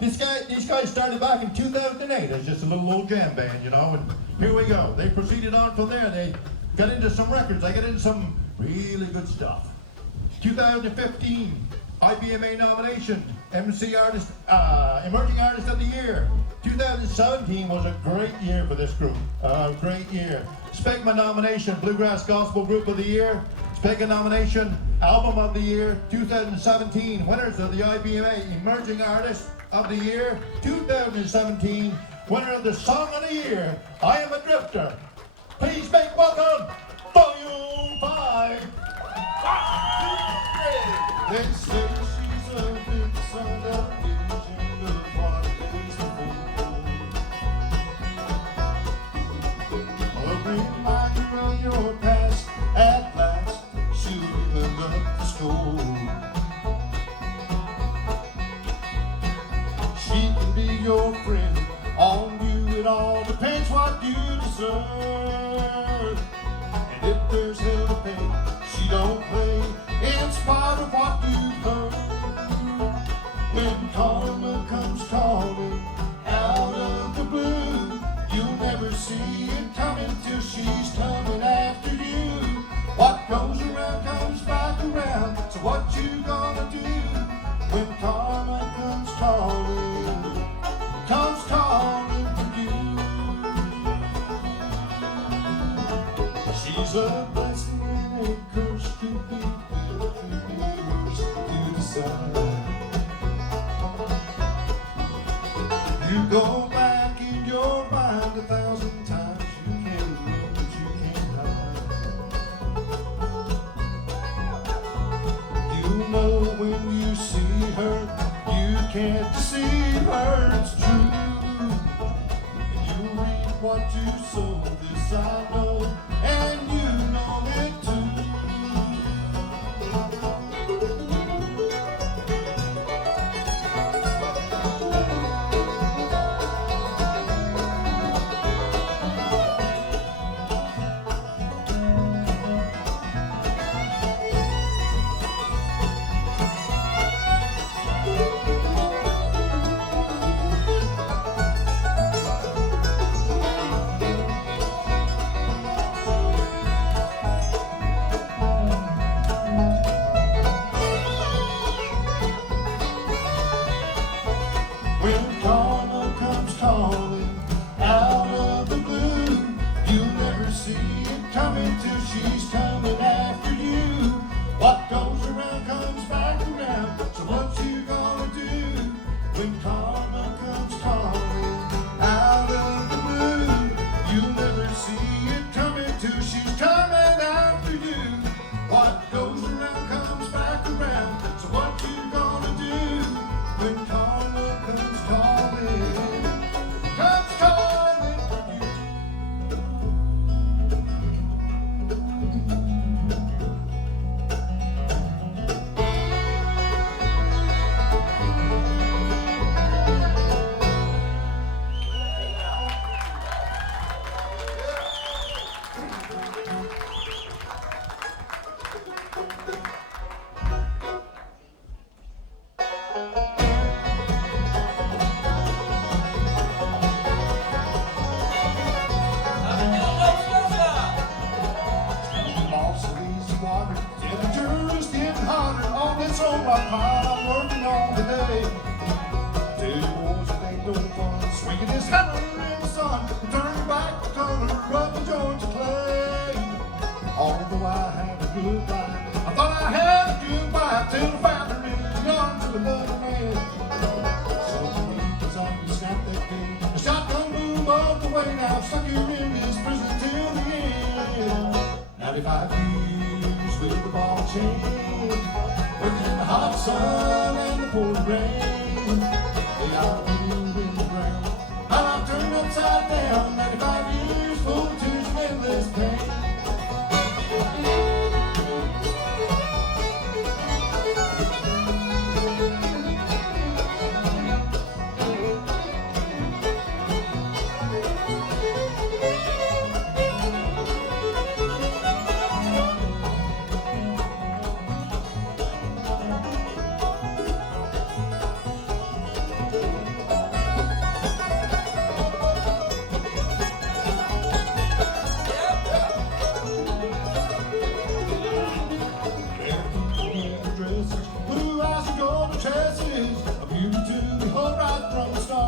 These guys started back in 2008 as just a little old jam band, you know, and here we go. They proceeded on from there. They got into some records. They got into some really good stuff. 2015 IBMA nomination, MC Artist, Emerging Artist of the Year. 2017 was a great year for this group. Great year. Spegma nomination, Bluegrass Gospel Group of the Year. Spegma nomination, Album of the Year. 2017 winners of the IBMA Emerging Artist of the Year. 2017 winner of the Song of the Year, I Am a Drifter. Please make welcome Volume 5. They say she's a big son of vision of what is before. A reminder of your past, at last she'll even up the score. She can be your friend, on you it all depends what you deserve. And if there's hell to pay, she don't play, in spite of what you've heard. When karma comes calling out of the blue, you'll never see it coming till she's coming after you. What goes around comes back around, so what you gonna do when karma comes calling for you? She's a blessing and a curse to be to decide. You go back in your mind 1,000 times, you can't run, but you can't hide. You know when you see her, you can't deceive her, it's true. You reap what you sow, this I know, and you know it too. When karma comes calling out of the blue, you'll never see it coming till she's coming after you. What goes around comes back around, so what you gonna do when karma comes calling out of the blue? You'll never see it coming till she's coming after you. What goes around comes back around, so what you gonna do when karma comes calling for you? Lost of easy water, temperature is getting hotter on this old rock pile I'm working on today. Tell you boys, it ain't no fun swinging this hammer in the sun and turning back the color of the Georgia clay. Although I had a good life, I thought I had a good life till I found her in the arms of another man. So the was on the snap that day. The shotgun boom of the way now stuck here in this prison till the end. 95 years with the ball chain, working in the hot sun and the pouring rain. They are in the ground, how I'm turned upside down. 95 years full of tears and endless pain.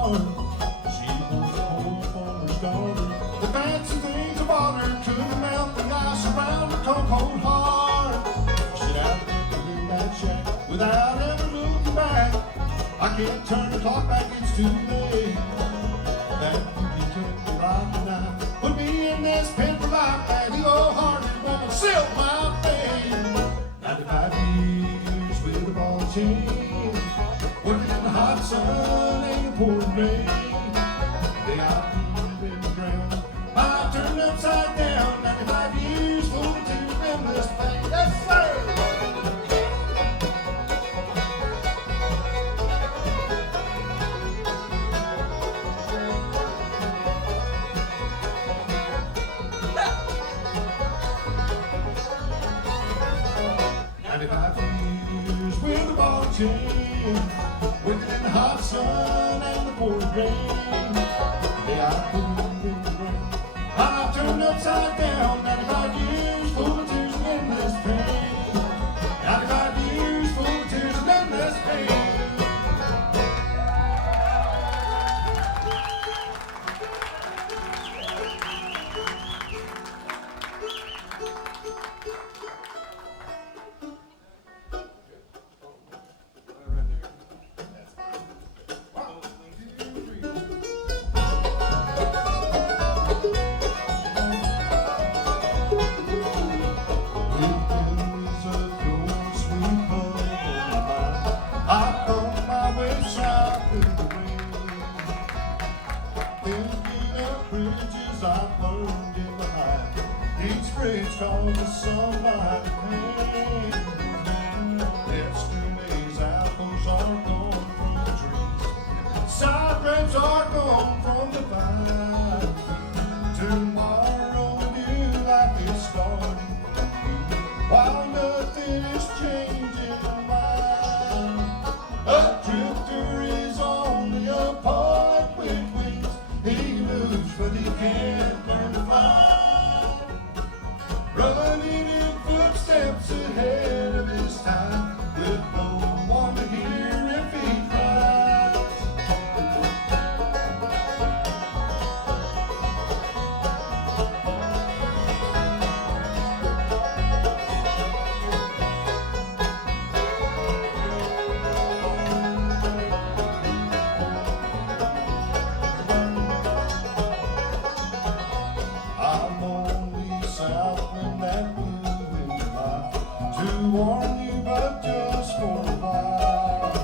heart. She was a poor farmer's daughter. The fancy things about her couldn't melt the ice around her cold heart. Sit out in that shack without ever looking back. I can't turn the clock back, it's too late. That beauty took me right tonight. Put me in this pen for life. That evil-hearted woman sealed my fate. 95 years with a ball and chain, working in the hot sun and the pouring rain. Day I blew in the ground, I turned upside down. 95 years full of tears, endless pain. Yes, sir! 95 years with a ball and chain, working in the hot sun and the pouring rain. Yeah, I put in the ground, I turned upside down. 95 years full of tears and endless pain. 95 years full of tears and endless pain. Cause the sunlight pain. Yesterday's apples are gone from the trees. Side grapes are gone from the vine. Tomorrow a new life is starting for me, while nothing is changing mine. A drifter is only a poet with wings. He moves but he can't learn to fly. Running in footsteps ahead of his time, with no one to hear if he cries. I'm only southwind that blew in July to warn you, but just for a while.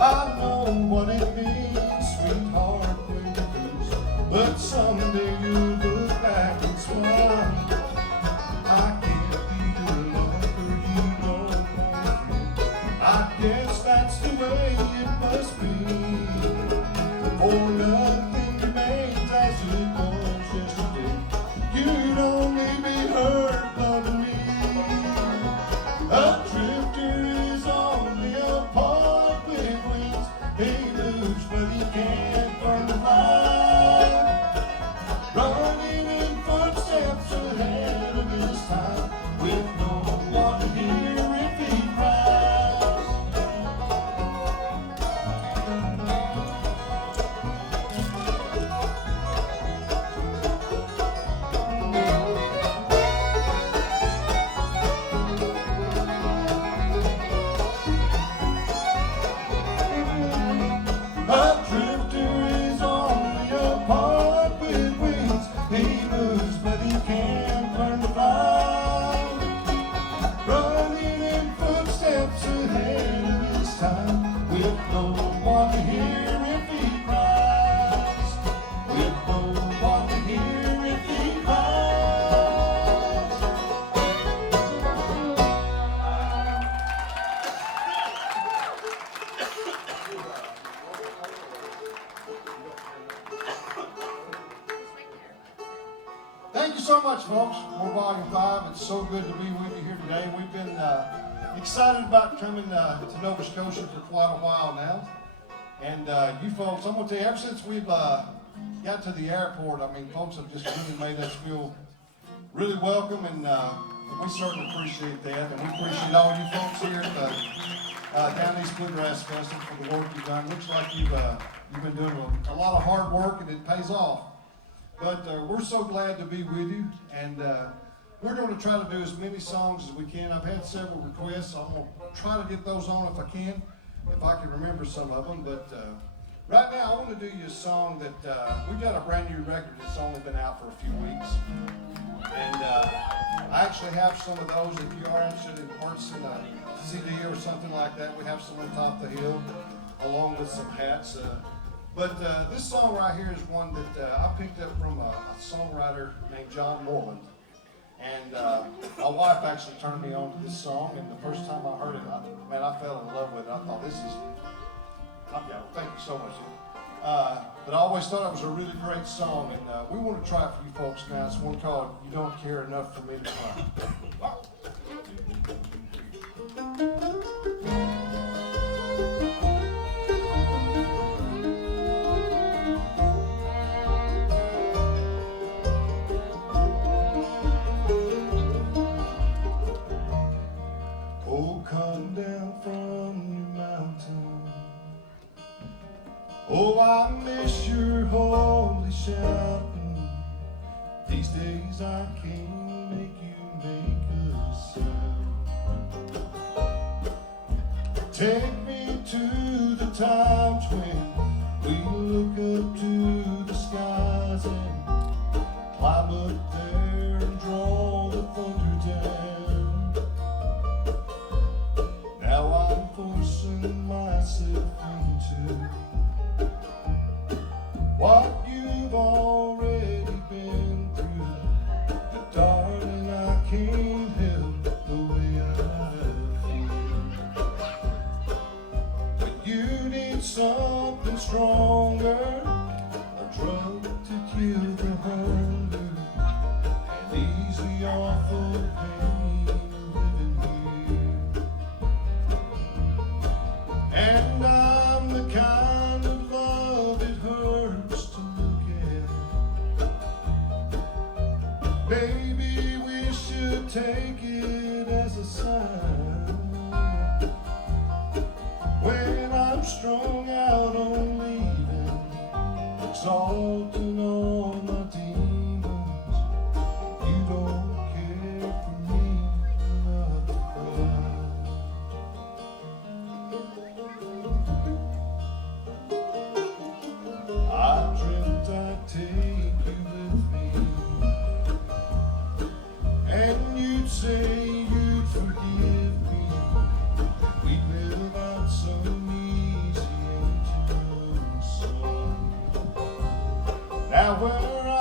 I know what it means, sweetheart, when you lose, but someday you'll look back and smile. I can't be your lover, you know, I guess that's the way it must be. For nothing remains as it was yesterday. You'd only be hurt loving me. A drifter is only a poet with wings. He moves but he can't learn to fly. Running in footsteps ahead of his time, with no one to hear if he cries. A drifter is only a poet with wings. He moves but he can't learn to fly. Running in footsteps ahead of his time, with no one to hear if he cries. With no one to hear if he cries. Thank you so much, folks. We're Volume 5. It's so good to be with you here today. We've been excited about coming to Nova Scotia for quite a while now. And you folks, I'm going to tell you, ever since we've got to the airport, I mean, folks have just really made us feel really welcome, and we certainly appreciate that. And we appreciate all you folks here at the Down East Bluegrass Festival for the work you've done. Looks like you've You've been doing a lot of hard work, and it pays off. But we're so glad to be with you, and we're going to try to do as many songs as we can. I've had several requests. I'm going to try to get those on if I can remember some of them. But right now, I want to do you a song that we got a brand new record that's only been out for a few weeks. And I actually have some of those. If you are interested in purchasing a CD or something like that, we have some on top of the hill, along with some hats. But this song right here is one that I picked up from a songwriter named John Moreland. And my wife actually turned me on to this song, and the first time I heard it, I fell in love with it. I thought, thank you so much. But I always thought it was a really great song, and we want to try it for you folks now. It's one called You Don't Care Enough for Me to Cry. Oh, come down from your mountain. Oh, I miss your holy shouting. These days I can't make you make a sound. Take me to the times when we look up to the skies and climb up there and draw the thunder down. Now I'm forcing myself into what you've already been through. But darling, I can't help the way I feel. But you need something stronger, a drug to kill the hunger and ease the awful pain living here. And I'm the kind of love it hurts to look at. Baby, we should take it as a sign. When I'm strung out on leaving, exalting all my demons, you don't care for me enough to cry. I dreamt I'd take you with me, and you'd say you'd forgive me. We'd live out some easy angel song. Now where I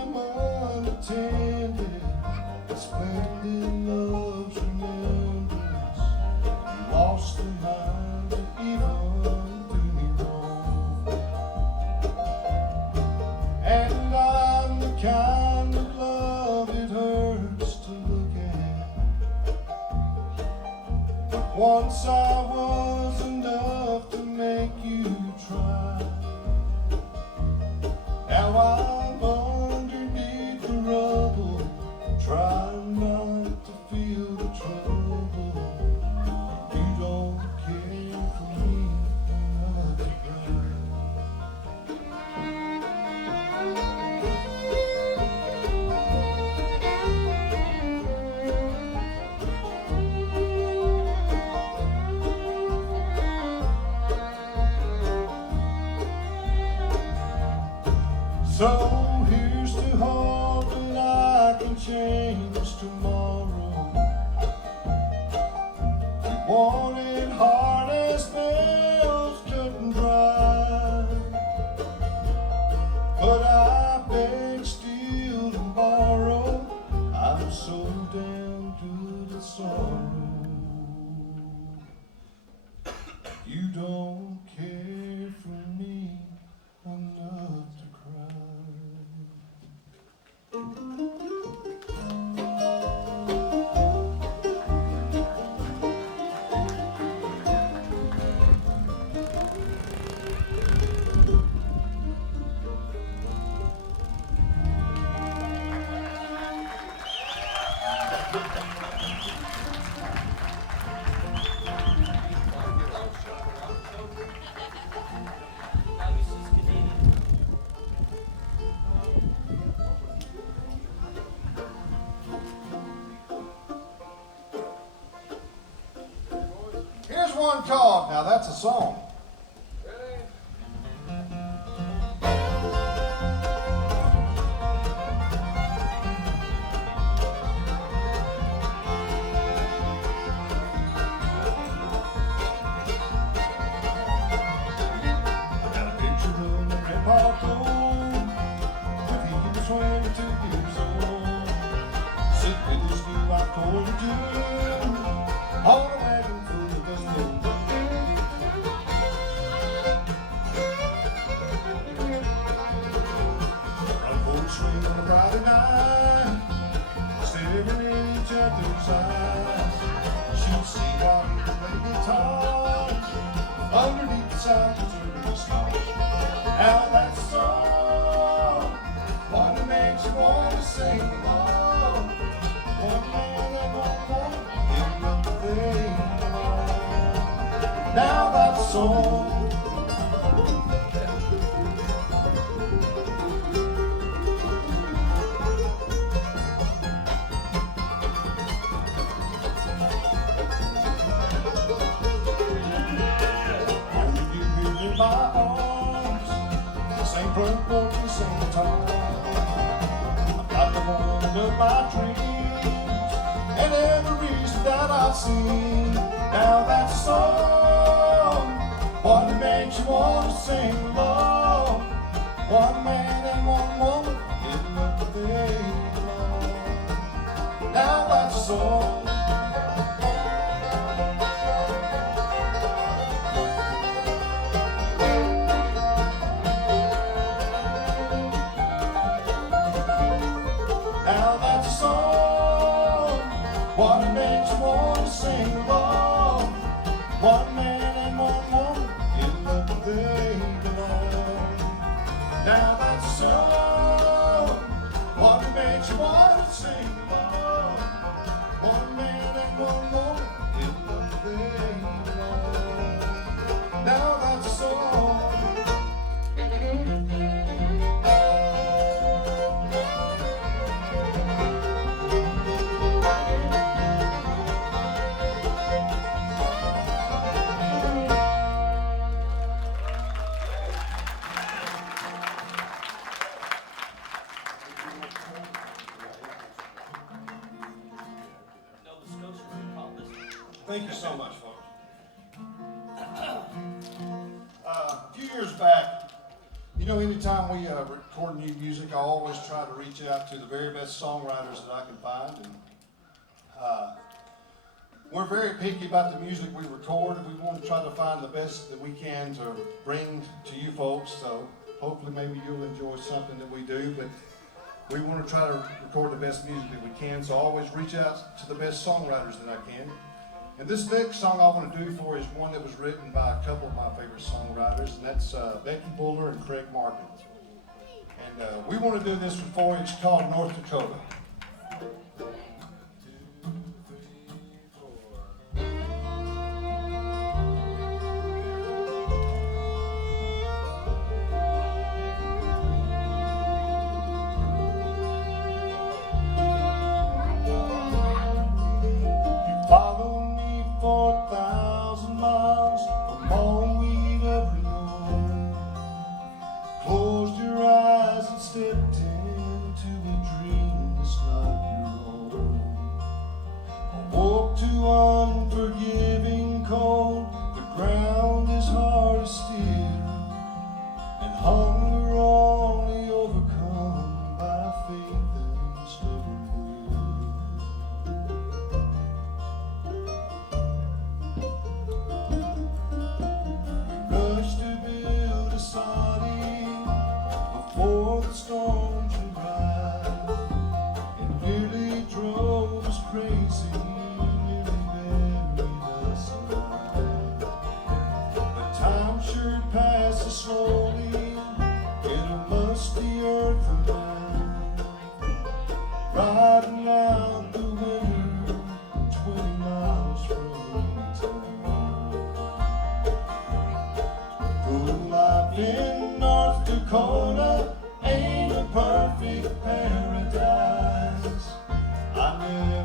am unattended, splendid love's remembrance, you lost the mind that even do me wrong. And I'm the kind of love it hurts to look at. But once I was enough to make you try. Now I'm underneath the rubble, trying not to feel the trouble. You don't care for me enough to cry. So here's to hope that I can change tomorrow. You want it hard as nails cut and dry, but I beg, steal, and borrow. I'm so damn good at sorrow. You don't care for me enough to cry. song. Now that's a song. Underneath the sound of the stars. Now that's a song. What makes you want to sing along? One man and one woman in love they belong. Now that's a song. My arms, the same front porch, the same time. I've got the woman of my dreams, and every reason that I've seen. Now that's a song. What makes you want to sing along? One man and one woman in love they belong. Now that's a song. What makes you want to sing along? One man and one woman in love they belong. Now that's a song. What makes you want to sing along? One man and one woman in love they belong. Now that's a song. Thank you so much, folks. A few years back, you know, anytime we record new music, I always try to reach out to the very best songwriters that I can find. And we're very picky about the music we record. We want to try to find the best that we can to bring to you folks. So hopefully maybe you'll enjoy something that we do. But we want to try to record the best music that we can. So I always reach out to the best songwriters that I can. And this next song I want to do for you is one that was written by a couple of my favorite songwriters, and that's Becky Buller and Craig Martin. And we want to do this one for you. It's called North Dakota.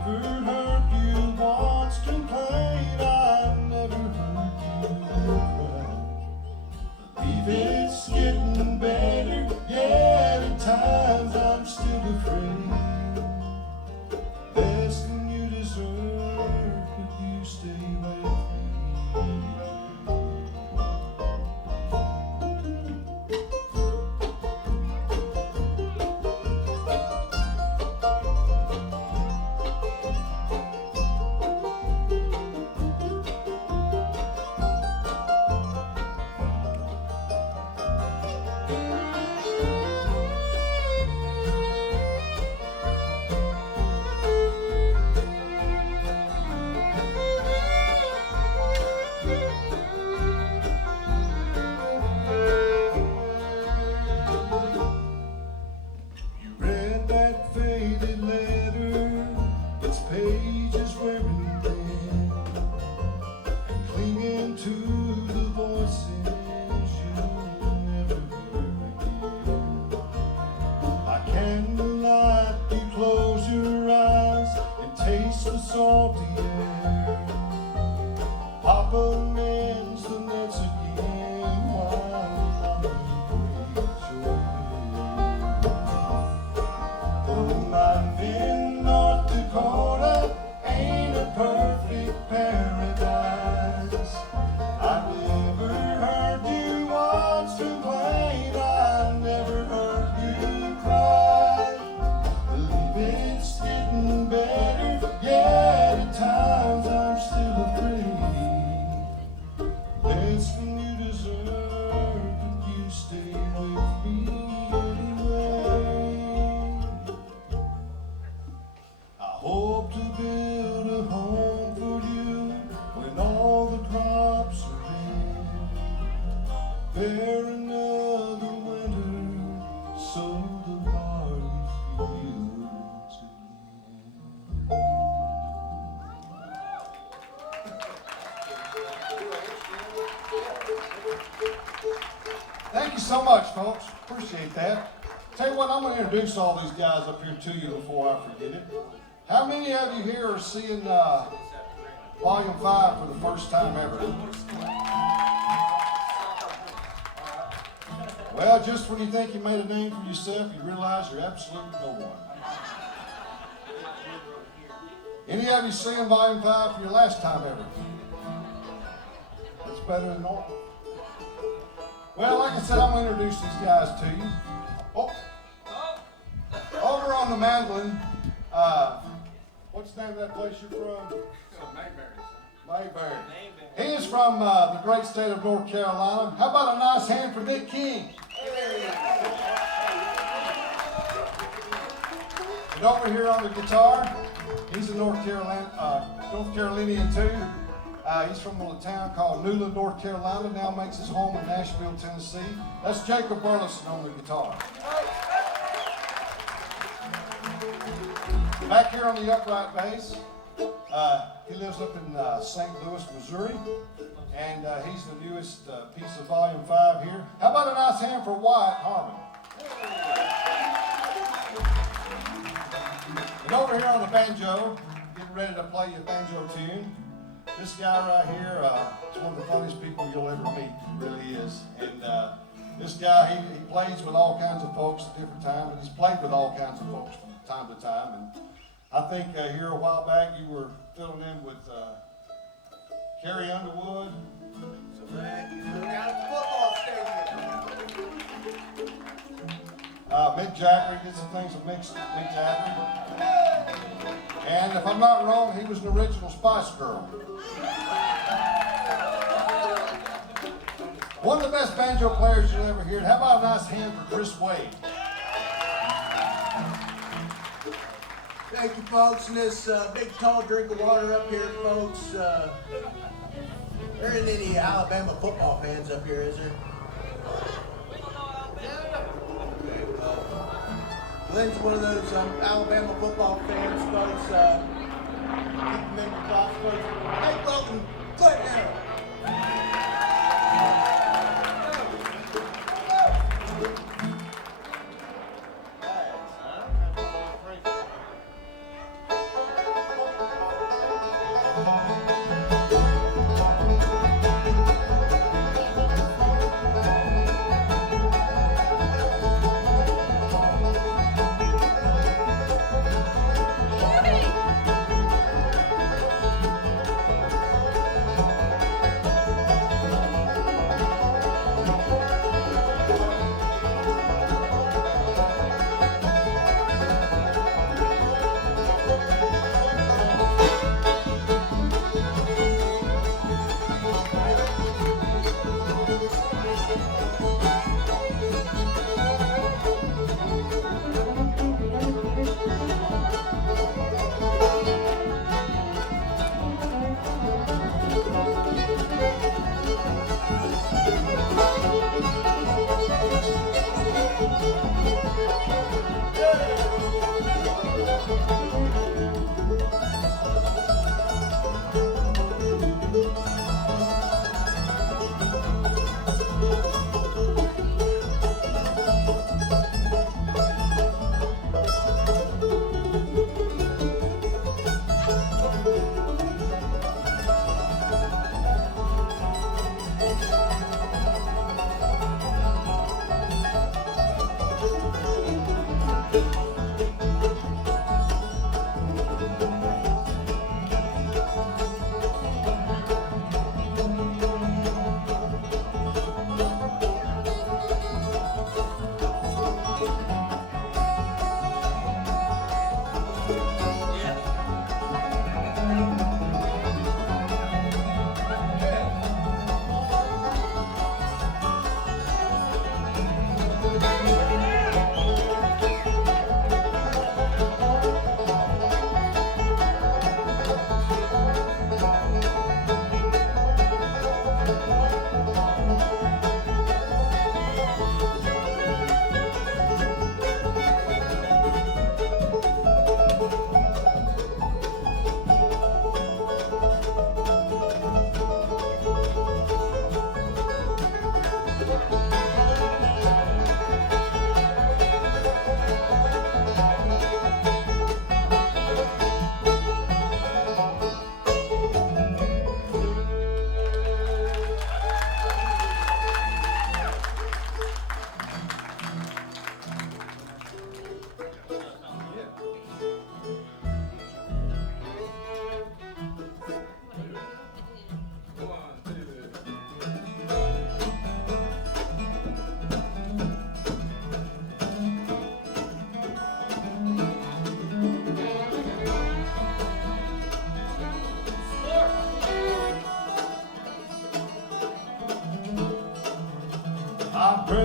never heard you once complain. I never heard you still afraid. Less than you deserve, but you stay with me. Thank you so much, folks. Appreciate that. Tell you what, I'm going to introduce all these guys up here to you before I forget it. How many of you here are seeing Volume 5 for the first time ever? Well, just when you think you made a name for yourself, you realize you're absolutely no one. Any of you seeing Volume 5 for your last time ever? That's better than normal. Well, like I said, I'm going to introduce these guys to you. Oh. Over on the mandolin, what's the name of that place you're from? Mayberry. He is from the great state of North Carolina. How about a nice hand for Nick King? And over here on the guitar, he's a North Carolinian too. He's from a little town called Newland, North Carolina. Now makes his home in Nashville, Tennessee. That's Jacob Burleson on the guitar. Back here on the upright bass, he lives up in St. Louis, Missouri, and he's the newest piece of Volume 5 here. How about a nice hand for Wyatt Harmon? And over here on the banjo, getting ready to play you a banjo tune. This guy right here is one of the funniest people you'll ever meet. He really is. And this guy, he plays with all kinds of folks at different times, and he's played with all kinds of folks from time to time. And I think here a while back you were filling in with Carrie Underwood. So glad you were out at the football stadium. Mick Jagger, he did some things with Mick Jagger. And if I'm not wrong, he was an original Spice Girl. One of the best banjo players you'll ever hear. How about a nice hand for Chris Wade? Thank you, folks. And this big, tall drink of water up here, folks. There isn't any Alabama football fans up here, is there? Okay, well, Glenn's one of those Alabama football fans, folks. Keep them in your thoughts, folks. Hey, welcome, Glenn Harrell.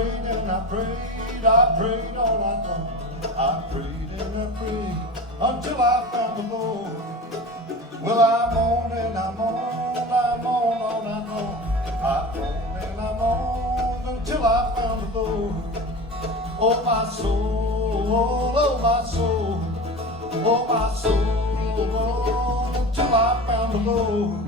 prayed and I prayed all night long. I prayed and I prayed until I found the Lord. Well, I moaned and I moaned all night long. I moaned and I moaned until I found the Lord. Oh, my soul, oh, my soul, oh, my soul, until I found the Lord.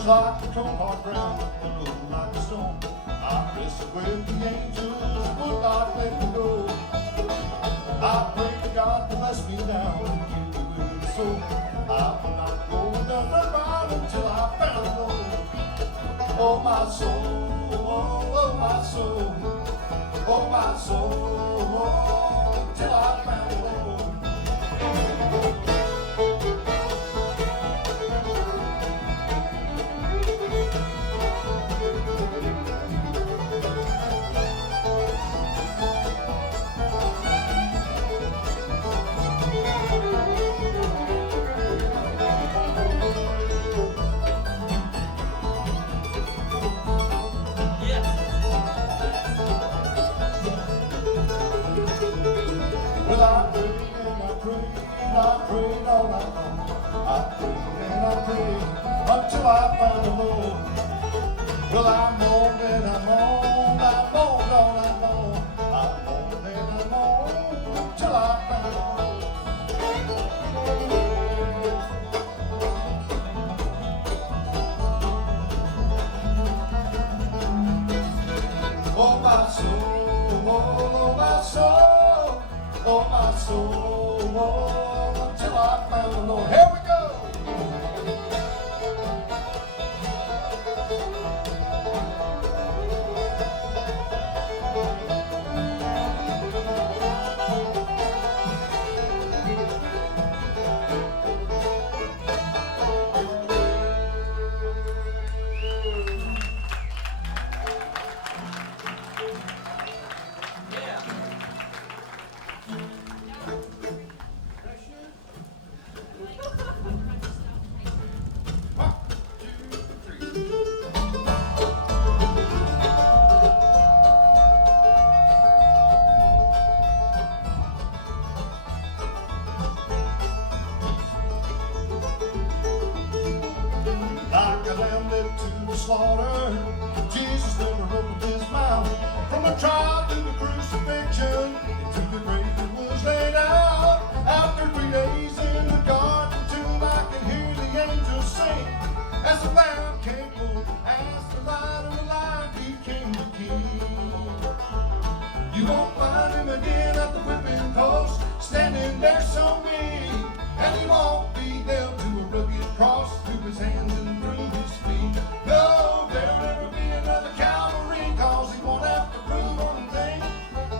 Like the cold hard ground, the moon like a stone. I wrestled with the angels, would not let me go. I prayed to God to bless me now and keep me with his soul. I will not go another mile until I found the Lord. Oh, my soul, oh, my soul, oh, my soul, till I found the Lord. Well, I prayed all night long. I prayed and I prayed until I found the Lord. Well, I moaned and I moaned all night long. I moaned and I moaned until I found the Lord. Oh, my soul, oh, my soul, oh, my soul, until I found the Lord. Here we go. Like a lamb led to the slaughter, Jesus never opened his mouth. From the trial to the crucifixion, into the grave he was laid out. After 3 days in the garden tomb, I can hear the angels sing. As the lamb came forth, as the light of the light became the king. You won't find him again at the whipping post, standing there so mean. And he won't be nailed to a rugged cross, through his hands and through his feet. No, there'll never be another Calvary, cause he won't have to prove one thing.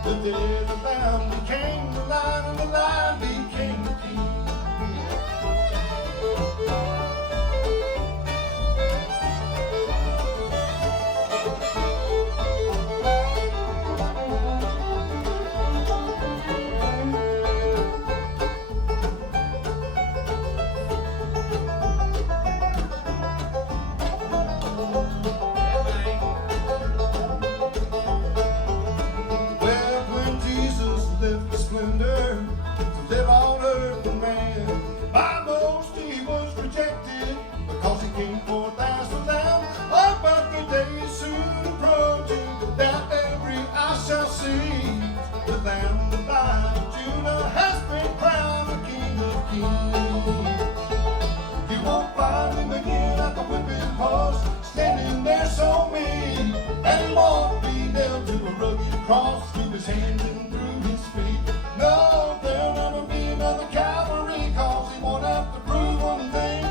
The day the lamb became the lion and the lion became the king. Well, when Jesus left the splendor to live on earth and man, by most he was rejected because he came forth as the lamb. Oh, but the day is soon approaching that every eye shall see the Lamb, the Lion of Judah has been crowned the King of Kings. You won't find him again at the whipping post, standing there so mean, and he won't be nailed to a rugged cross, through his hands and through his feet. No, there'll never be another Calvary, cause he won't have to prove one thing.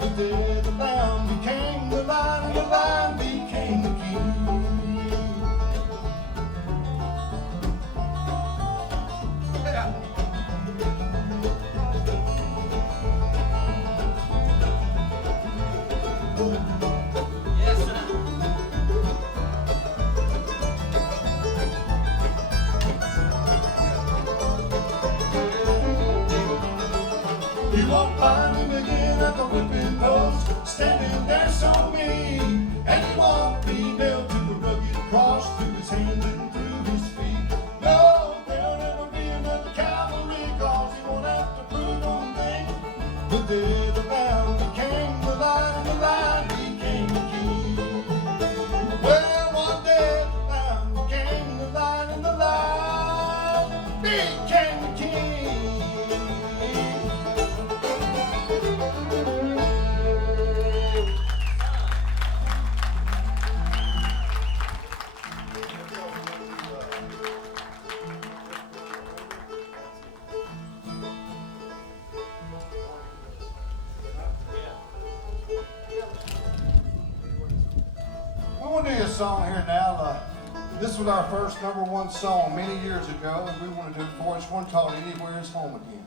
The day the lamb became the lion and the lion became the king. this song here now. This was our first #1 song many years ago, and we want to do it for us. One called "Anywhere Is Home Again."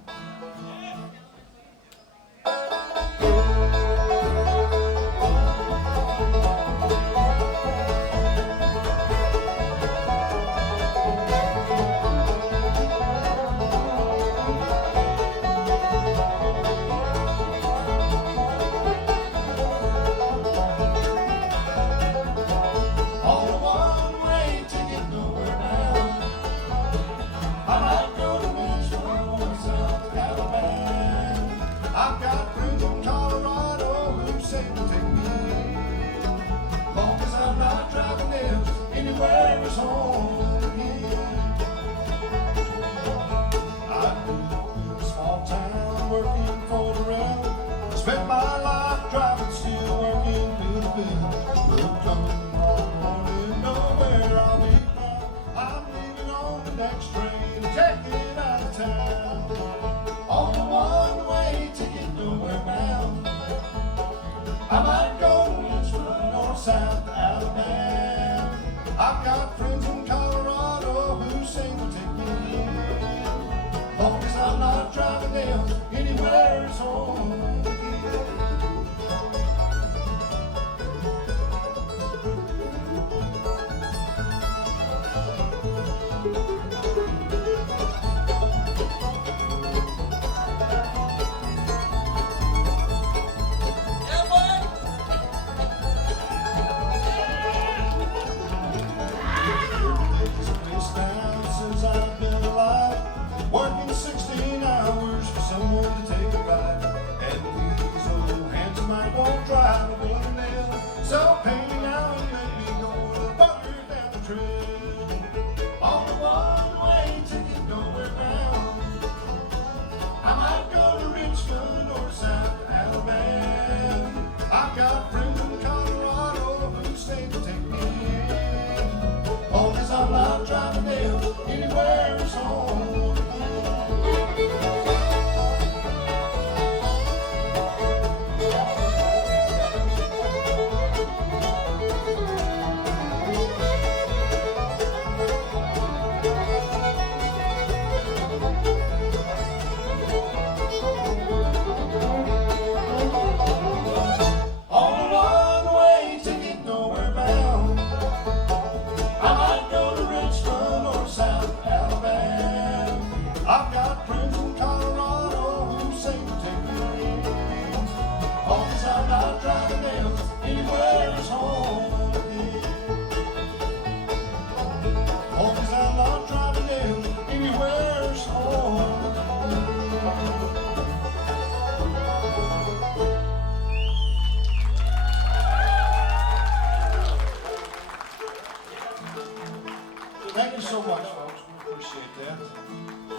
Thank you so much, folks. We appreciate that.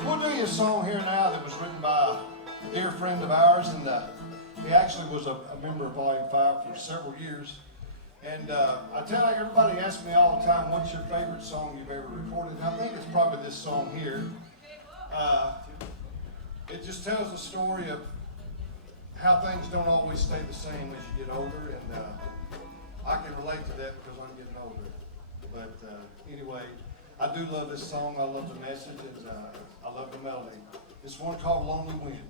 We'll do you a song here now that was written by a dear friend of ours, and he actually was a member of Volume 5 for several years. And I tell you, everybody asks me all the time, what's your favorite song you've ever recorded? And I think it's probably this song here. It just tells the story of how things don't always stay the same as you get older, and I can relate to that because I'm getting older. But anyway, I do love this song. I love the message, and I love the melody. It's one called "Lonely Wind."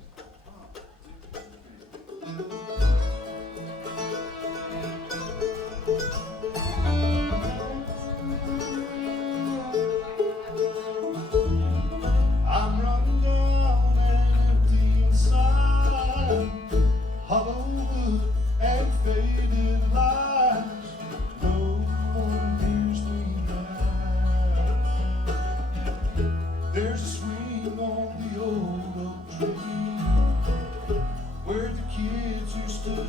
I'm running down an empty inside, hollow wood and faded lights. No one hears me now. There's a swing on the old oak tree where the kids used to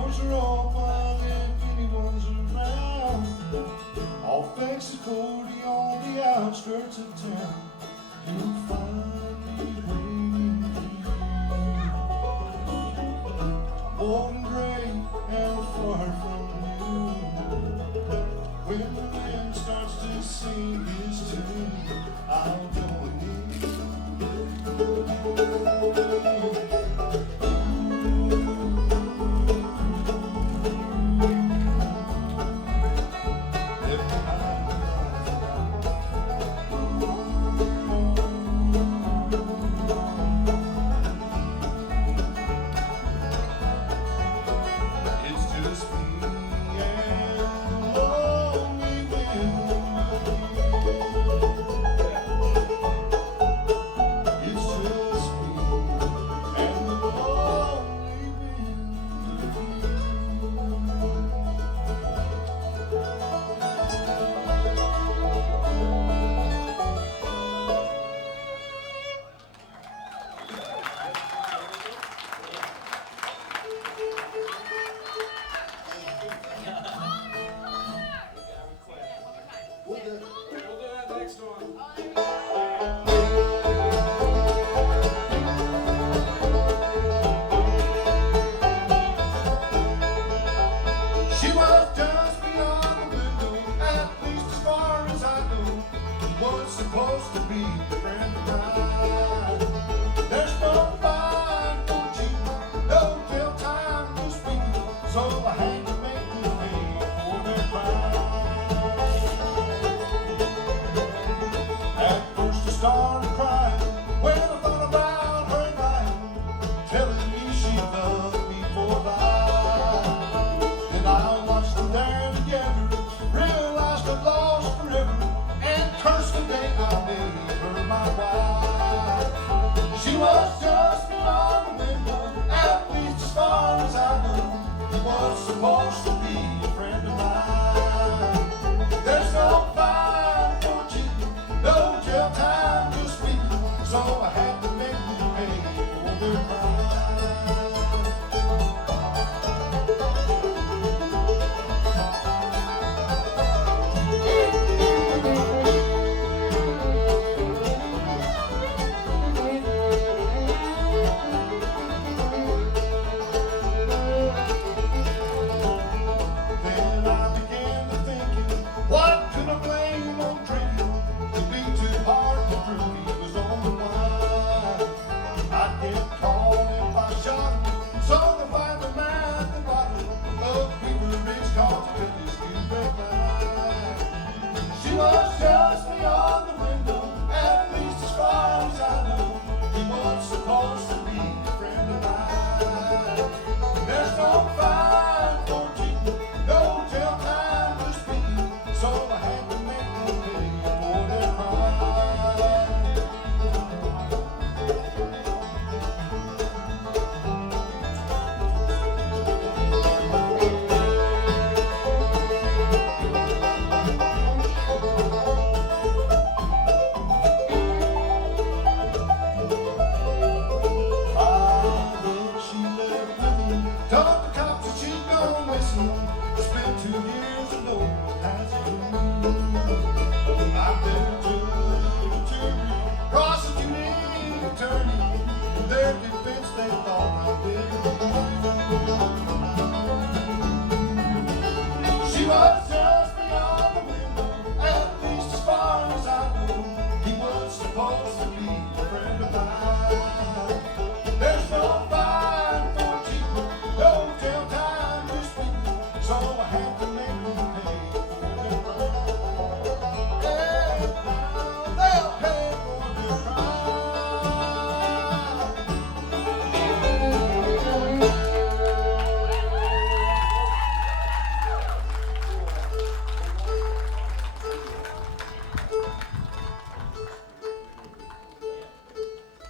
doors are open if anyone's around. Off Mexico, on the outskirts of town, you'll find me waiting for you. I'm old and gray and far from you. When the wind starts to sing his tune, I'll join you.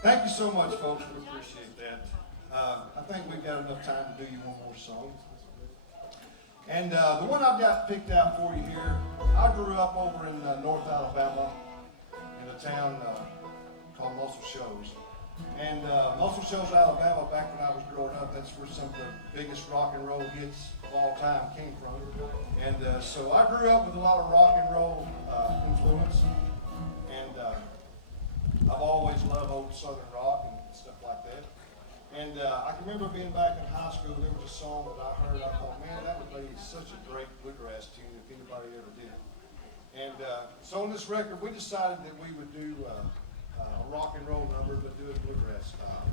Thank you so much, folks. We appreciate that. I think we've got enough time to do you one more song. And the one I've got picked out for you here, I grew up over in North Alabama in a town called Muscle Shoals. And Muscle Shoals, Alabama, back when I was growing up, that's where some of the biggest rock and roll hits of all time came from. And so I grew up with a lot of rock and roll influence. And I've always loved old Southern rock and stuff like that. And I can remember being back in high school, there was a song that I heard, I thought, man, that would be such a great bluegrass tune if anybody ever did it. And so on this record, we decided that we would do a rock and roll number, but do it bluegrass style.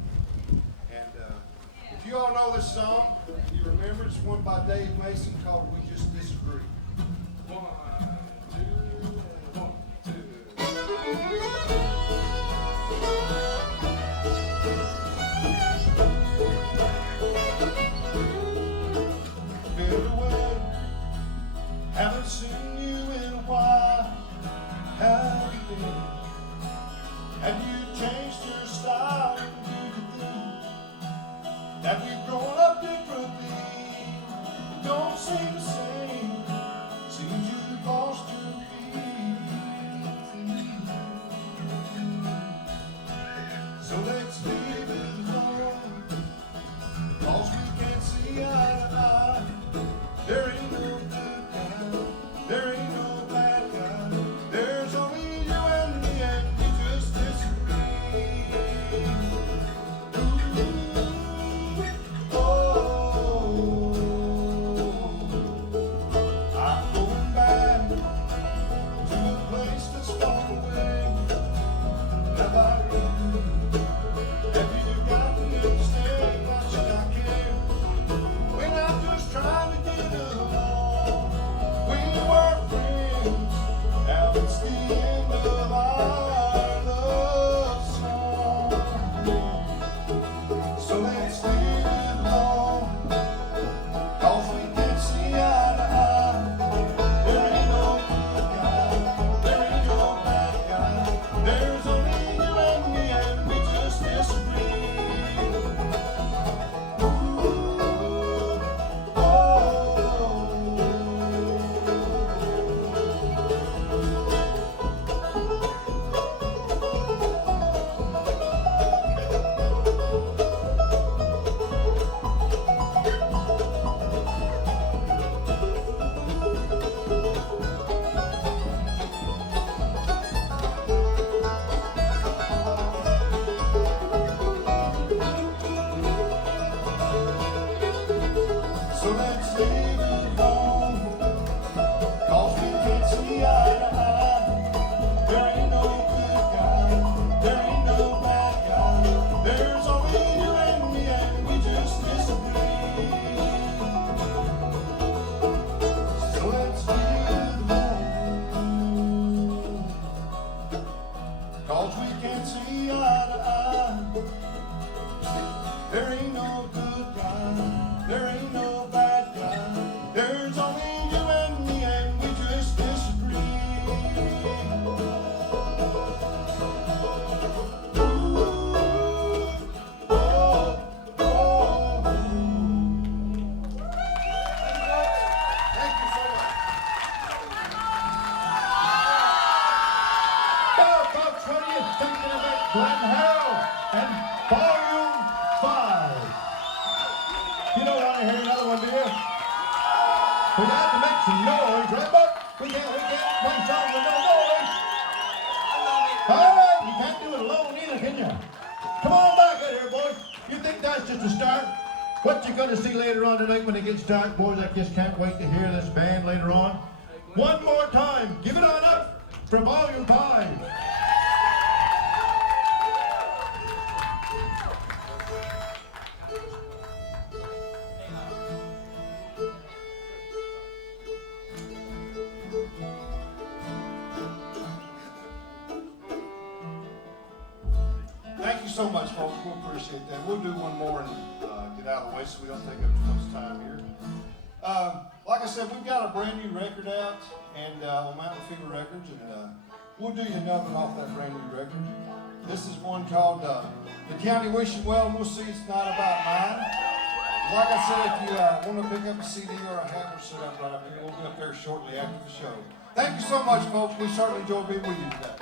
And if you all know this song, you remember it's one by Dave Mason called We Just Disagree. 1, 2, 1, 2. Haven't seen you in a while. How you been? Have you changed your style? And do you think that we've grown up differently? Don't seem the same. Seems you've lost your feet. So let's leave it alone, 'cause we can't see eye to eye. There ain't no good guy, there ain't no bad guy. There's only you and me, and we just disagree. Ooh, oh, I'm going back to a place that's far away. How about you? Have you got me mistake? Why should I care? When I'm just trying to get along. We were friends, now it's the end of our love song. So let's leave it alone, 'cause we can't see eye to eye. There ain't no good guy, there ain't no bad guy. There's only you and me, and we just disagree. So let's leave it alone, 'cause we can't see eye to eye. There ain't no good guy, there ain't no bad guy. There's only you and me, and we just disagree. So let's leave it alone, 'cause we can't see eye to eye. There ain't no good guy, there ain't no bad guy. There's only you and me, and we just disagree. Ooh, oh, oh. Thank you so much. Well, folks, what do you think of it? Glenn Harrell and Volume 5. You don't want to hear another one, do you? We got to make some noise, right, Buck? We can't play songs with no noise. All right, you can't do it alone either, can you? Come on back out here, boys. You think that's just a start? What you gonna see later on tonight when it gets dark, boys? I just can't wait to hear this band later on. One more time, give it on up for Volume 5. Thank you so much, folks. We'll appreciate that. We'll do one more and get out of the way so we don't take up too much time here. Like I said, we've got a brand new record out and on Mountain Fever Records, and we'll do you another off that brand new record. This is one called The County Wishing Well, and we'll see it's not about mine. Like I said, if you want to pick up a CD or a hat, we're set up right up here. We'll be up there shortly after the show. Thank you so much, folks. We certainly enjoyed being with you today.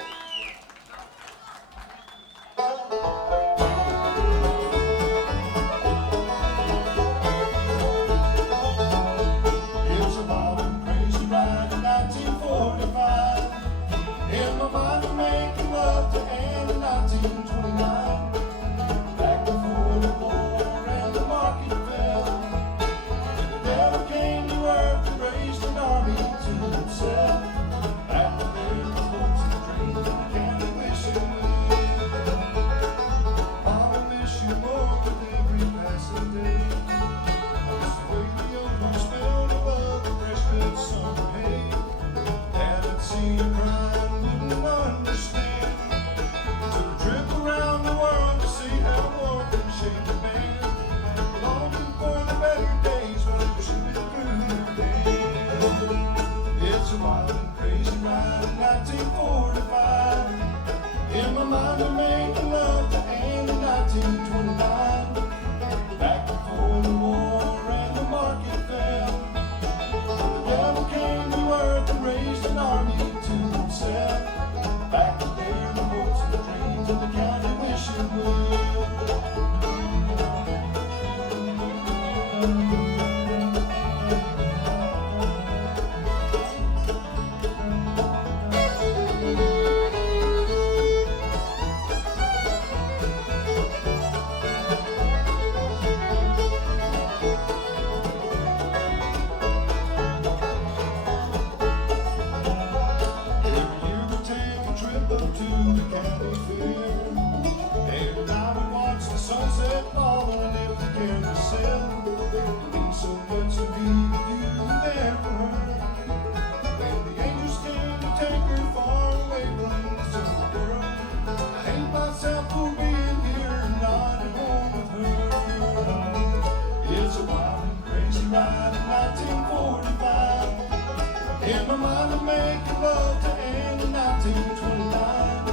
In my mind I'm making love to Anne in 1929.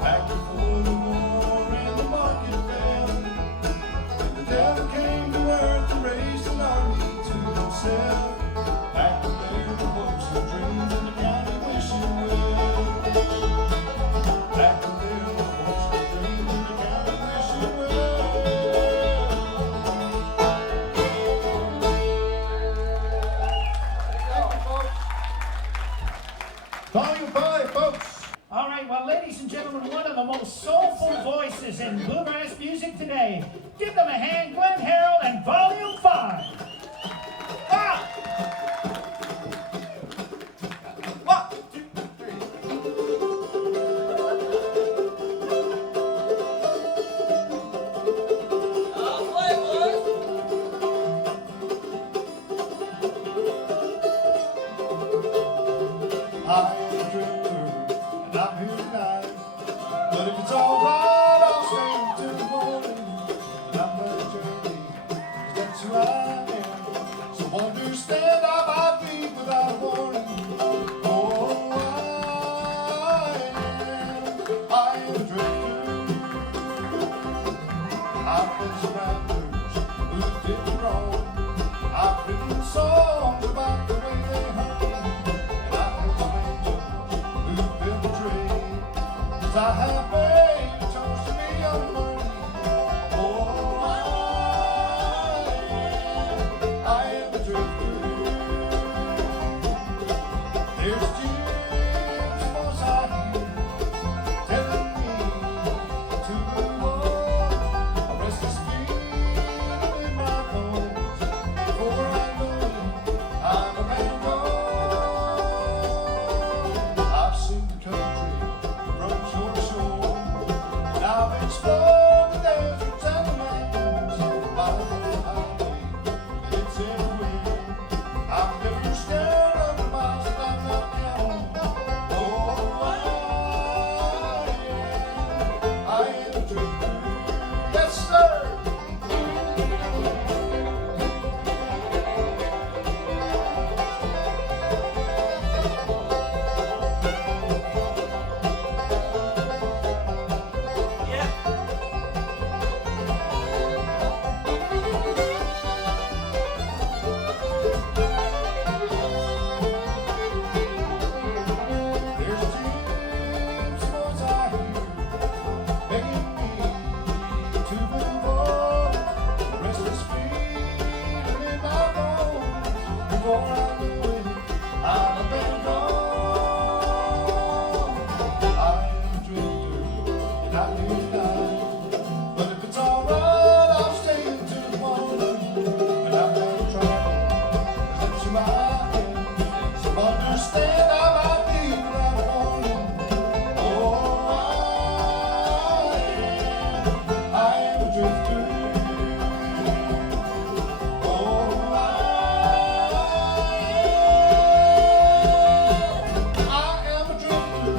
Back before the war and the market fell, and the devil came to earth and raised an army to himself. Back there the hopes and dreams in the county wishing well. Back there the hopes and dreams in the county wishing well. Volume 5, folks. All right, well, ladies and gentlemen, one of the most soulful voices in bluegrass music today. Give them a hand, Glenn Harrell and Volume 5. Ah! 1, 2, 3. I'll play, boys. I am a drifter, and I'm here tonight. But if it's alright, I'll stay until the morning. And I'm gonna journey, 'cause that's who I am. So understand I might leave without a warning. Oh, I am a drifter. I've been surrounders who did me wrong. I've written songs about the way they hurt me. And I've heard some angels who've been betrayed. 'Cause I have made a choice to be unworthy. Oh, I am a drifter. There's Jim's voice I hear telling me to move on. A restless feeling in my bones. Before I know it, I'm a man gone. I've seen the country from shore to shore, and I've explored the deserts and the mountains. By the highway, it's everywhere. I'm never scared of the miles that I'm not counting. Oh, I am a drifter. Yes, sir. There's Jim's voice I hear begging me to move on. The restless feeling in my bones. Before I knew it, I'm a man gone. I am a drifter, and I do tonight. But if it's alright, I'll stay until the morning. And I'm gonna travel, 'cause that's who I am. So understand I might be without a warning. Oh, I am a drifter. Oh, I am a drifter.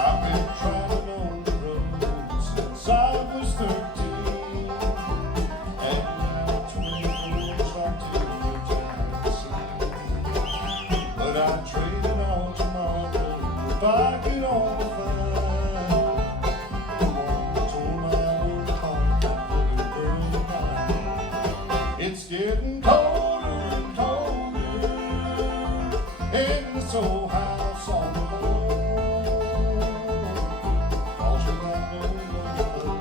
I've been traveling on the road since I was 13, and now 24 start to return the same. But I trade it all tomorrow if I get on the fine. The one told my work hard for the girl tonight. It's getting colder and colder in this old house on the lawn. All she got no love.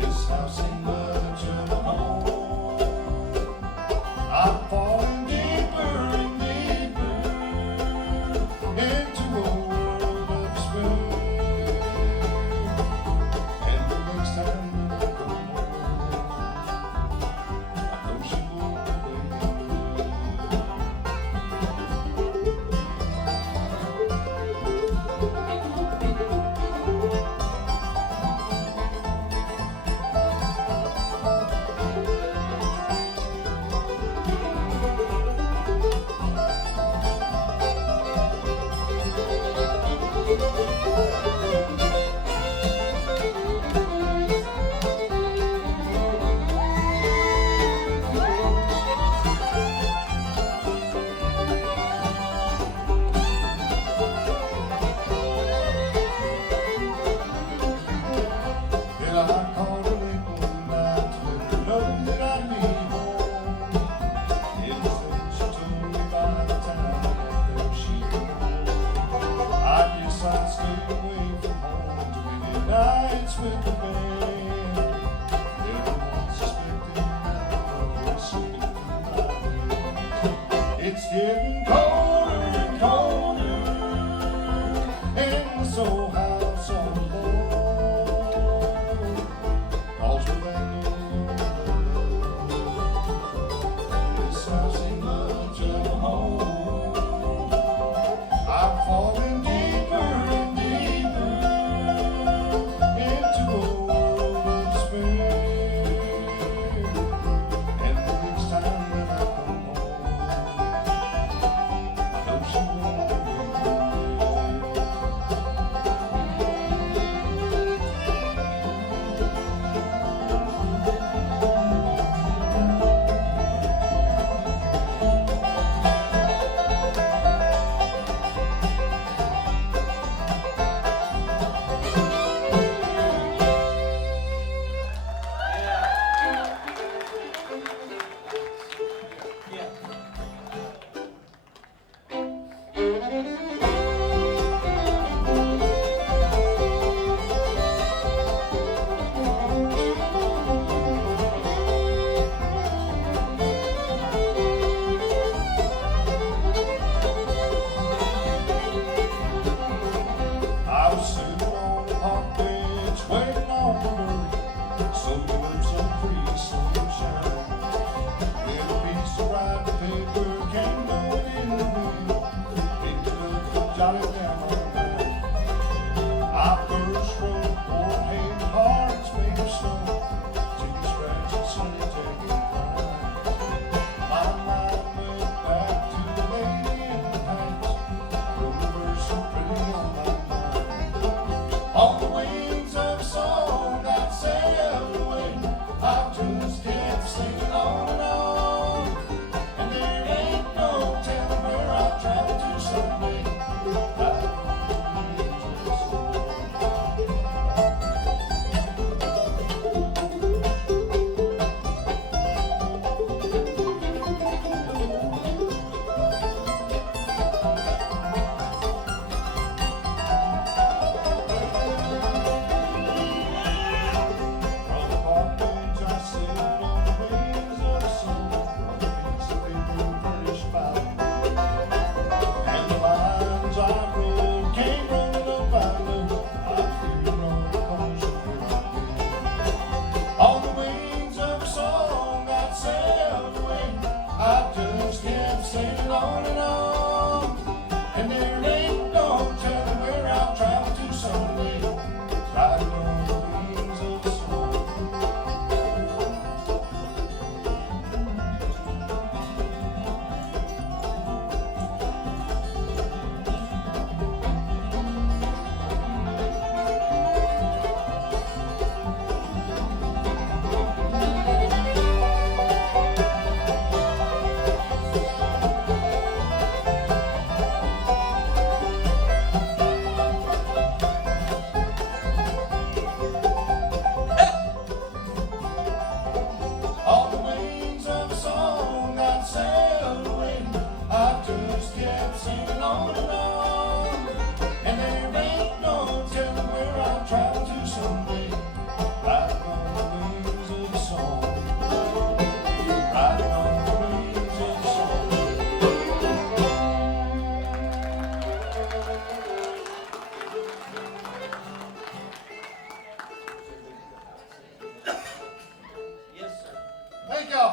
This house ain't mine.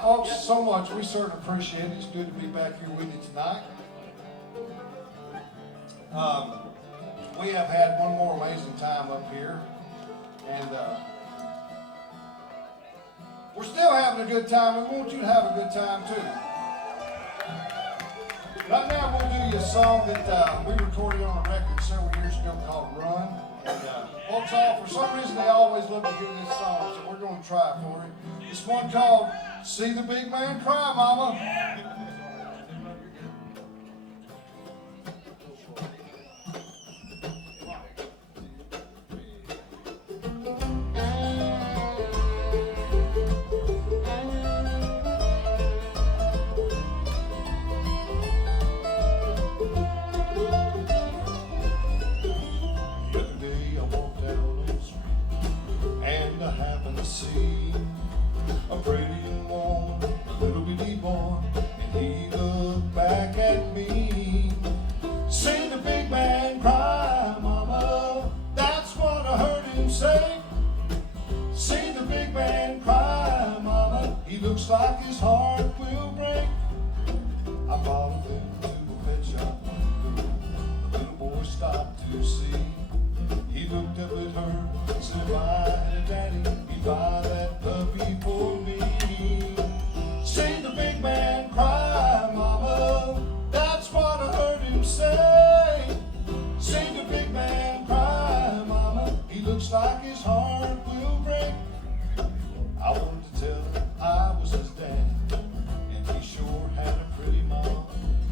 folks, so much. We certainly appreciate it. It's good to be back here with you tonight. We have had one more amazing time up here, and we're still having a good time. We want you to have a good time too. Right now, we'll do you a song that we recorded on a record several years ago called "Run." And folks, for some reason, they always love to hear this song, so we're going to try it for you. This one called "See the Big Man Cry, Mama." See a pretty and warm little bitty boy, and he looked back at me. See the big man cry, mama, that's what I heard him say. See the big man cry, mama, he looks like his heart will break. I followed him to the pet shop window. The little boy stopped to see. He looked up at her and said, "Why, Daddy, you buy that puppy for me?" See the big man cry, mama, that's what I heard him say. See the big man cry, mama, he looks like his heart will break. I wanted to tell him I was his daddy, and he sure had a pretty mom.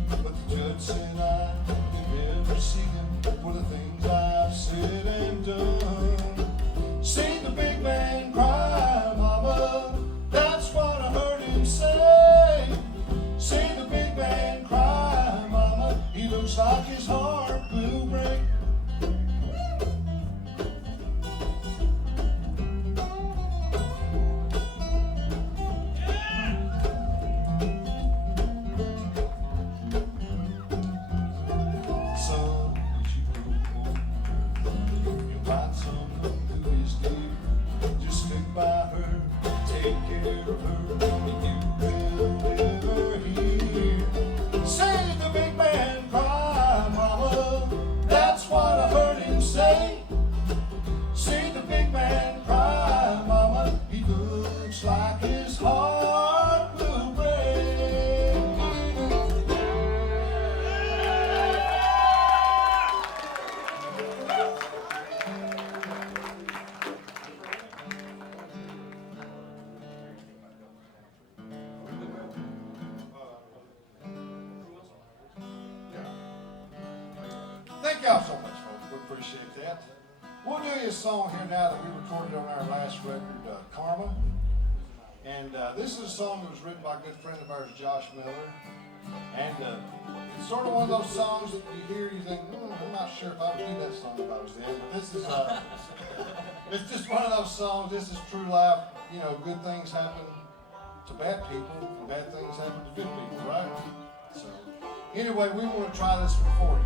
But the judge said I could never see him for the things I've said and done. See the big man cry, mama, that's what I heard him say. See the big man cry, mama, he looks like his heart will break. Thank y'all so much, folks. We appreciate that. We'll do you a song here now that we recorded on our last record, Karma. And this is a song that was written by a good friend of ours, Josh Miller. And it's sort of one of those songs that you hear, you think, I'm not sure if I would do that song if I was them. But this is, it's just one of those songs. This is true life. You know, good things happen to bad people, and bad things happen to good people, right? So, anyway, we want to try this one for you.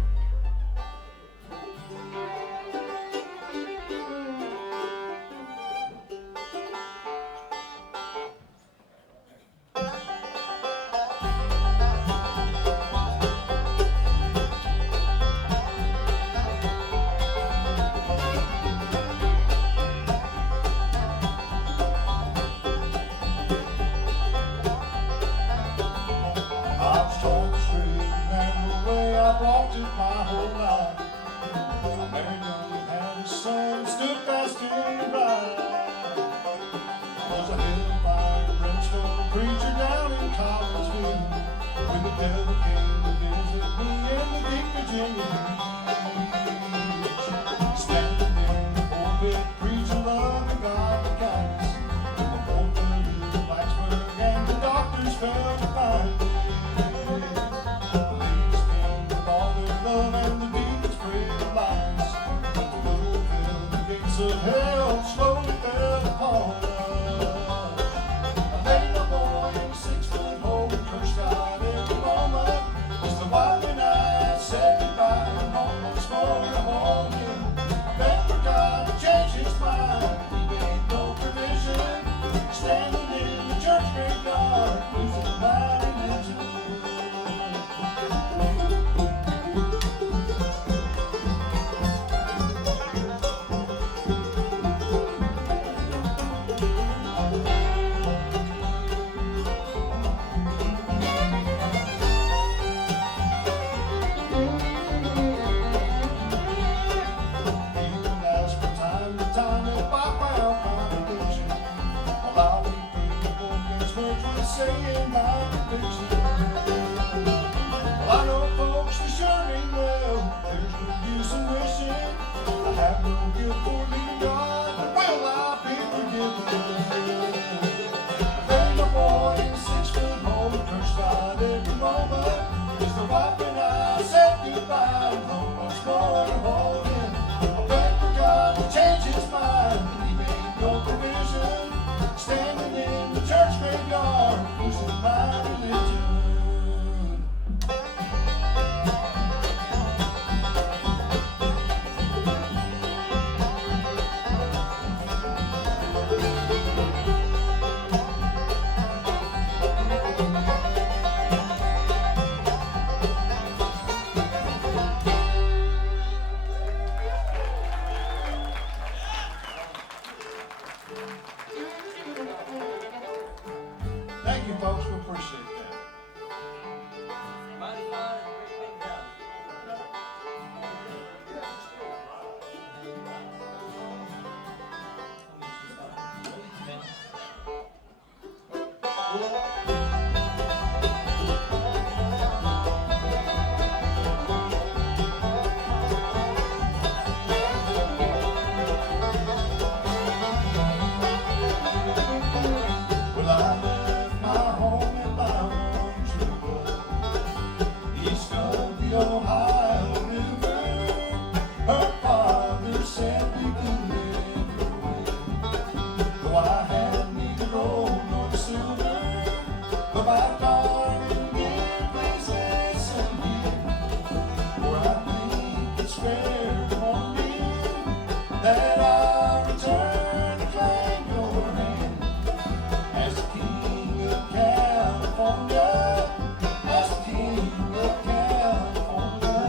Why when I said goodbye, almost for the whole Thank you, folks. We appreciate that. Mighty fine and great big house. Well, I left my home and my one true blood, east of the Ohio River. Her father said we could never win, though I had neither gold nor silver. But my darling dear, please listen here, for I think it's fair to warn you that I return to claim your hand as the king of California, as the king of California.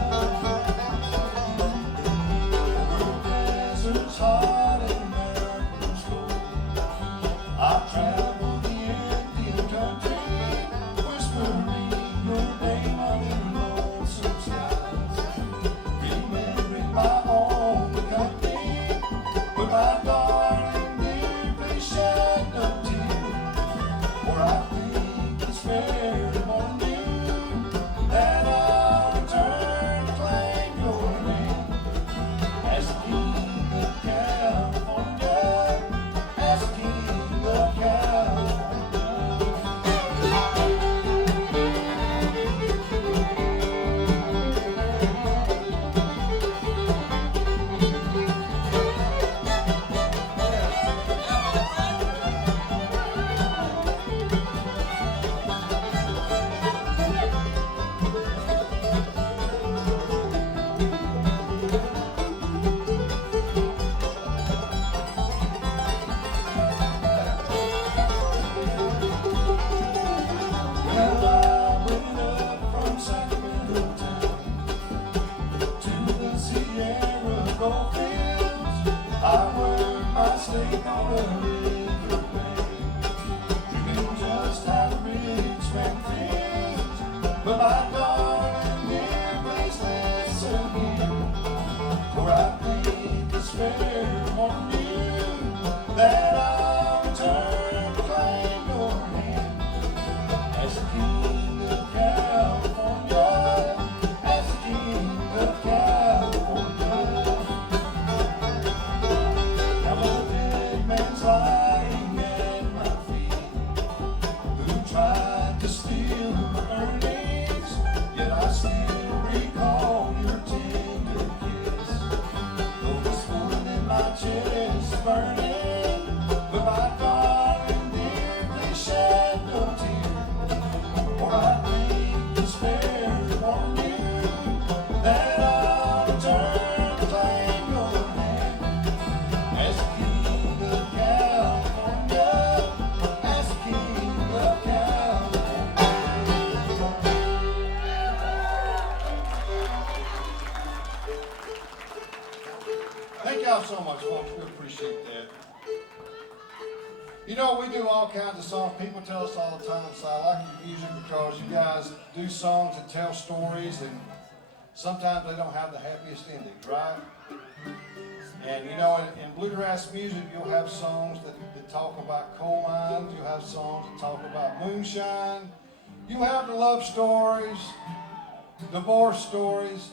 Over deserts hot and mountains cold, I've traveled the Indian country, whispering your name under lonesome skies, remembering my own country. But my darling dear, please shed no tear, for I think it's fair to warn you that I'll return to claim your name as the king of California, as the king of California. Well, I went up from Sacramento town to the Sierra Goldfields. I worked my stake on a river bank, dreaming just how the rich man feels. But my darling dear, please listen here, for I think it's fair to warn you that I'll return to claim your hand as the king of California, as the king of California. Now the dead man's lying at my feet, who tried to steal my earnings, yet I still recall your tender kiss, though this wound in my chest is burning. But my darling dear, please shed no tear, for I think it's fair to warn you that I'll return to claim your hand as the king of California, as the king of California. Thank y'all so much, folks. We appreciate that. You know, we do all kinds of songs. People tell us all the time, so I like your music because you guys do songs that tell stories, and sometimes they don't have the happiest endings, right? And you know, in bluegrass music, you'll have songs that talk about coal mines, you'll have songs that talk about moonshine, you have the love stories, divorce stories,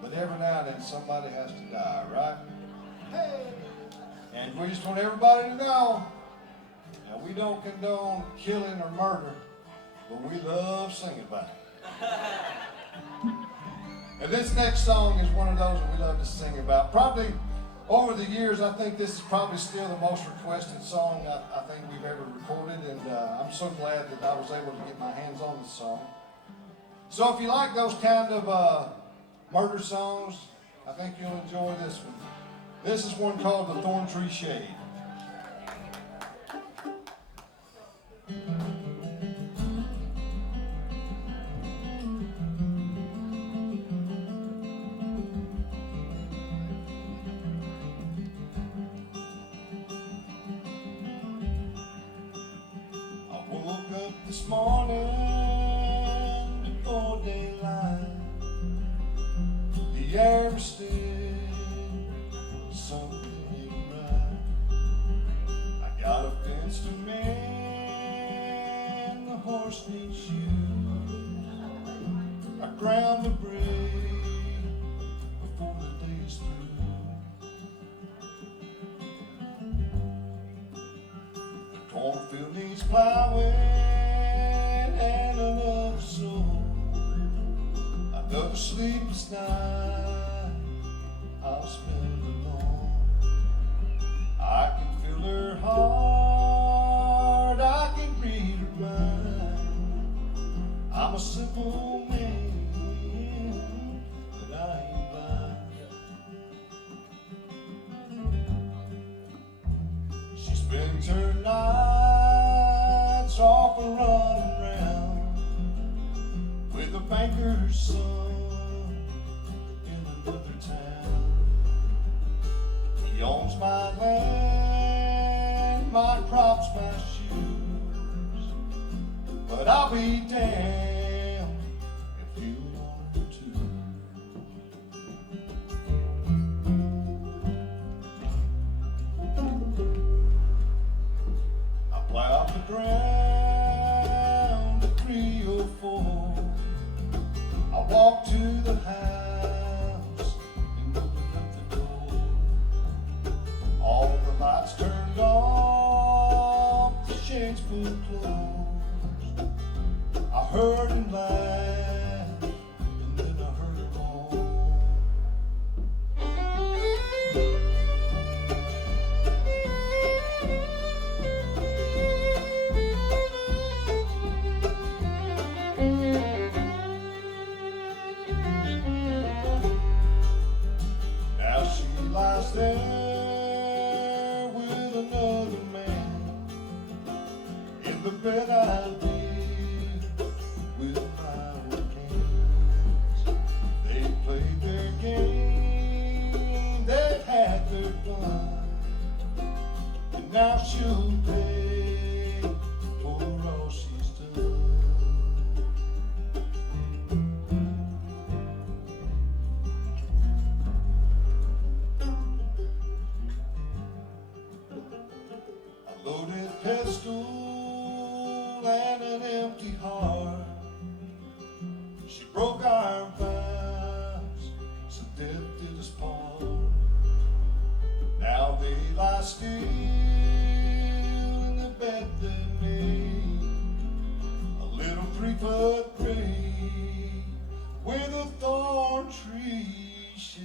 but every now and then somebody has to die, right? Hey! And we just want everybody to know, now we don't condone killing or murder, but we love singing about it. And this next song is one of those that we love to sing about. Probably over the years, I think this is probably still the most requested song I think we've ever recorded, and I'm so glad that I was able to get my hands on this song. So if you like those kind of murder songs, I think you'll enjoy this one. This is one called The Thorn Tree Shade. this morning before daylight. The air was still something right. I got a fence to mend, the horse needs shoes. I ground the break before the day's through. The cornfield needs plowing and another soul. Another sleepless night I'll spend alone. I can feel her heart, I can read her mind. I'm a simple man, but I ain't blind. She spends her nights off and running around with a banker's son in another town. He owns my land, my crops, my shoes, but I'll be damned if you want her to. I plowed the ground at 3:04. I walked to the house and opened up the door. All the lights turned off, the shades pulled closed. I heard him laugh, and then I heard her moan. Now she lies there with another man in the bed I did with my old hands. They played their game, they've had their fun, and now she'll pay for all she's done. A loaded pistol and an empty heart. She broke our vows, so death did us part. Now they lie still in the bed they made, a little 3-foot grave with a thorn tree shade.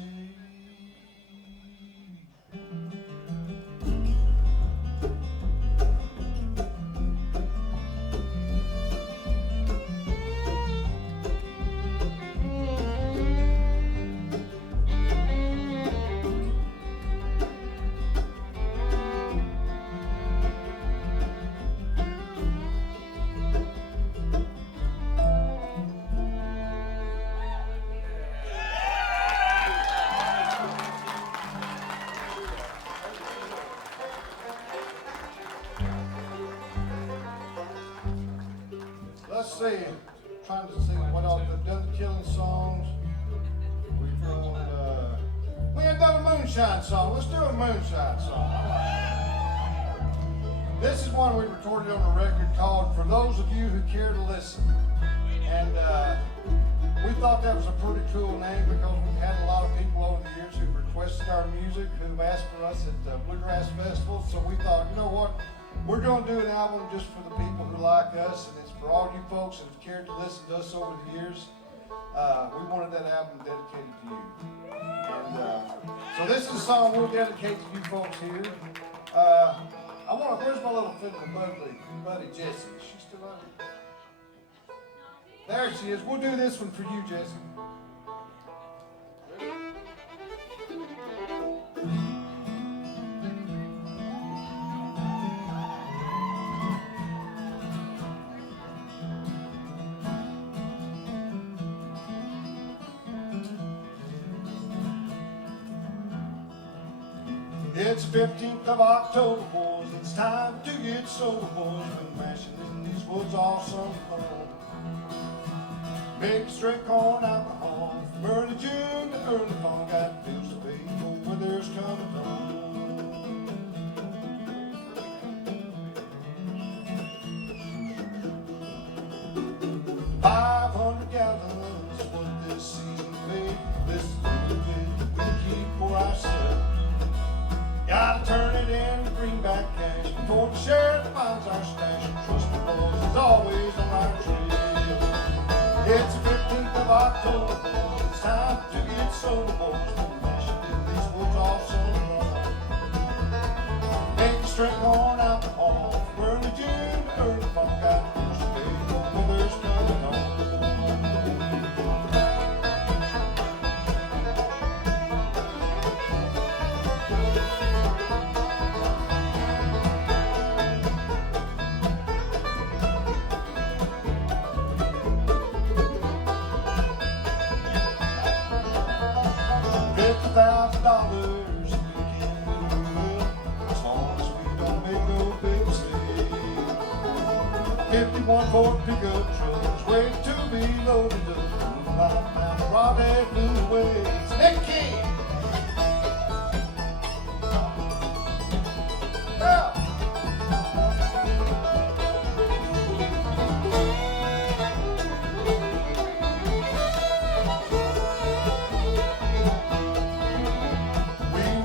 Let's see, trying to see what else. We've done the killing songs. We've done, we ain't done a moonshine song. Let's do a moonshine song. This is one we recorded on a record called For Those of You Who Care to Listen. And we thought that was a pretty cool name because we've had a lot of people over the years who've requested our music, who've asked for us at the Bluegrass Festival. So we thought, you know what? We're going to do an album just for the people who like us, and it's for all you folks that have cared to listen to us over the years. We wanted that album dedicated to you. And so this is a song we'll dedicate to you folks here. Where's my little fiddler buddy Jessie? Is she still out here? There she is. We'll do this one for you, Jessie. It's 15th of October, boys, It's time to get sober, boys. Been mashing in these woods all summer long. Make straight corn alcohol from early June to early fall. Got bills to pay, cold weather's coming on. 500 gallons is what this season paid. This is a little bit we keep for ourselves. Gotta turn it into greenback cash before the sheriff finds our stash. And trust me, boys, is always on our trail. It's the 15th of October, boys. It's time to get sober, boys. Been mashing in these woods all summer long. Make straight corn alcohol from early June to early fall. Got bills to pay, cold weather's coming on. $50,000 we can do well, as long as we don't make no big mistake. 51 Ford pickup trucks waiting to be loaded up. Moonlight down the Raleigh blew away. It's Nick King. Yeah.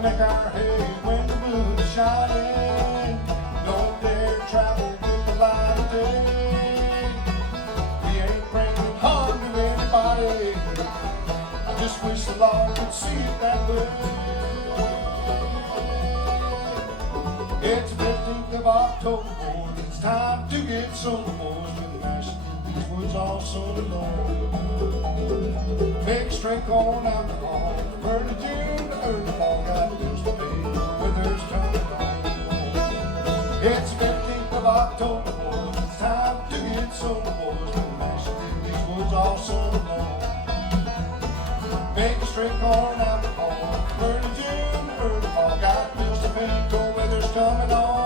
Make our hay when the moon is shining. Don't dare travel with the light of day. We ain't bringing harm to anybody. I just wish the Lord could see it that way. It's the 15th of October, boys. It's time to get sober, boys. Been mashing these woods all summer long. Make straight corn alcohol from early June to early fall. Got bills to pay, weather's coming on. It's the 15th of October, boys. It's time to get sober, boys. Been mashing in these woods all summer long. Make straight corn alcohol from early June to early fall. Got bills to pay, cold weather's coming on.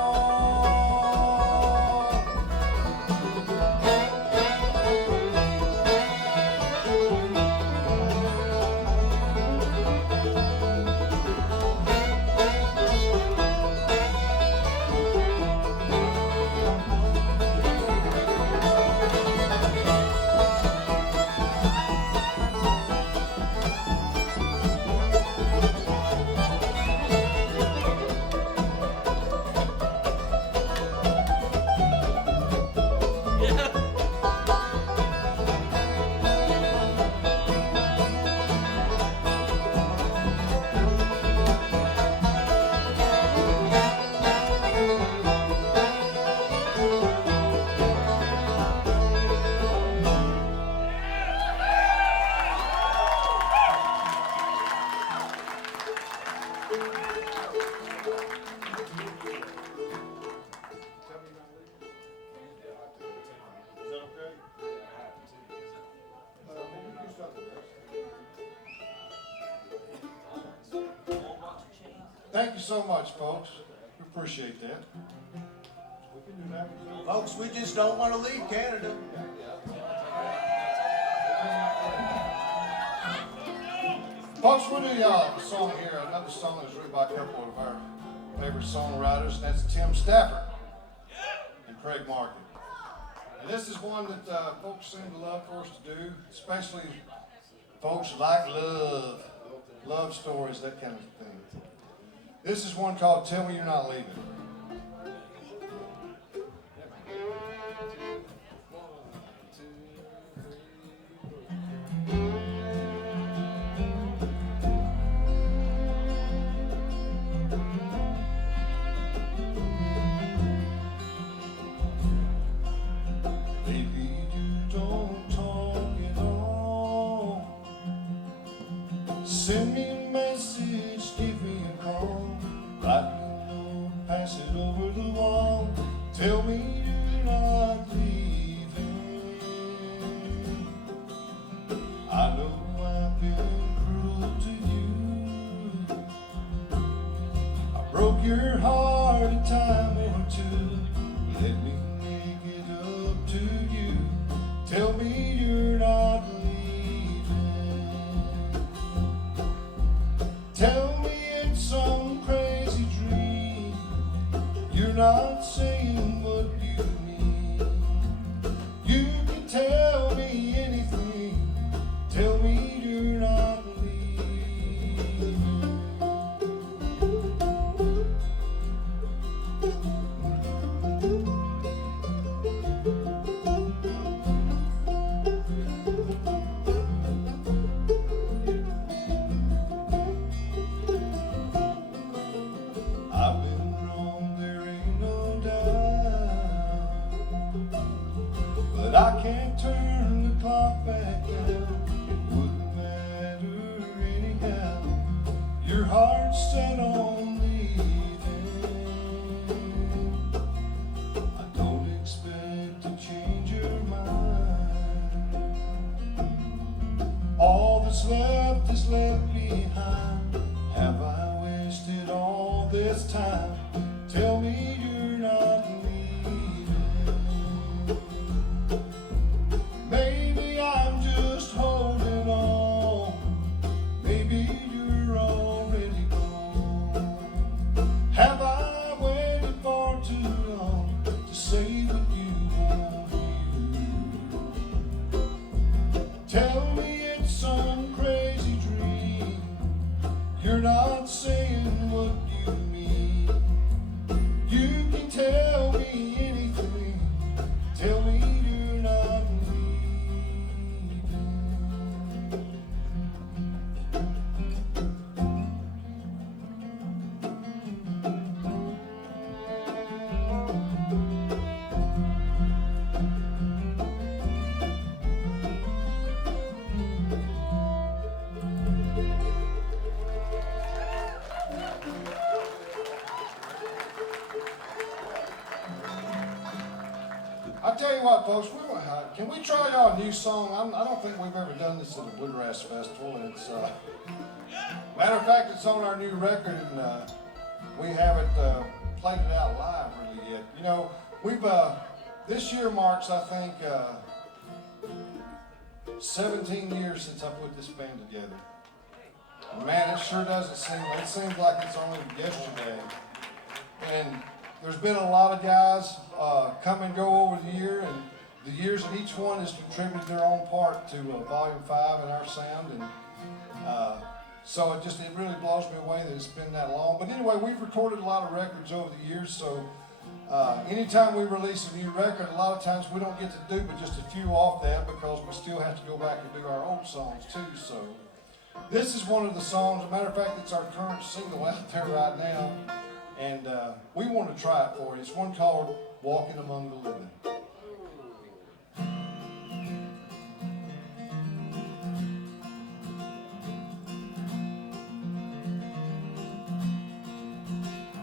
Thank you so much, folks. We appreciate that. We can do that. Folks, we just don't want to leave Canada. Folks, we'll do y'all a song here. Another song that's written by a couple of our favorite songwriters, and that's Tim Stafford and Craig Martin. And this is one that folks seem to love for us to do, especially folks who like love stories, that kind of thing. This is one called Tell Me You're Not Leaving. Baby, you don't talk at all. Send me a message, give me a call. Write me a note, pass it over the wall. Tell me you're not leaving. I know I've been cruel to you. I broke your heart a time and not saying what you mean. You can tell me anything, tell me you're not leaving. I've been wrong, there ain't no doubt, but I can't turn the clock back now. It wouldn't matter anyhow. Your heart's set on leaving. I don't expect to change your mind. All that's left is left behind. Have I wasted all this time? Tell me you're not leaving. Maybe I'm just holding on. Maybe you're already gone. Have I waited for too long to say what you want to? Tell me it's some crazy dream. You're not saying what you mean. You can tell me anything, tell me you're not leaving. I tell you what, folks, can we try y'all a new song? I don't think we've ever done this at a Bluegrass Festival, and it's matter of fact, it's on our new record, and we haven't played it out live really yet. You know, we've this year marks, I think, 17 years since I put this band together. And man, it sure doesn't it seems like it's only yesterday. And there's been a lot of guys come and go over the year, and the years that each one has contributed their own part to Volume 5 and our sound, and so it really blows me away that it's been that long. But anyway, we've recorded a lot of records over the years, so anytime we release a new record, a lot of times we don't get to do but just a few off that because we still have to go back and do our old songs too. So this is one of the songs. As a matter of fact, it's our current single out there right now. And we want to try it for you. It's one called Walking Among the Living.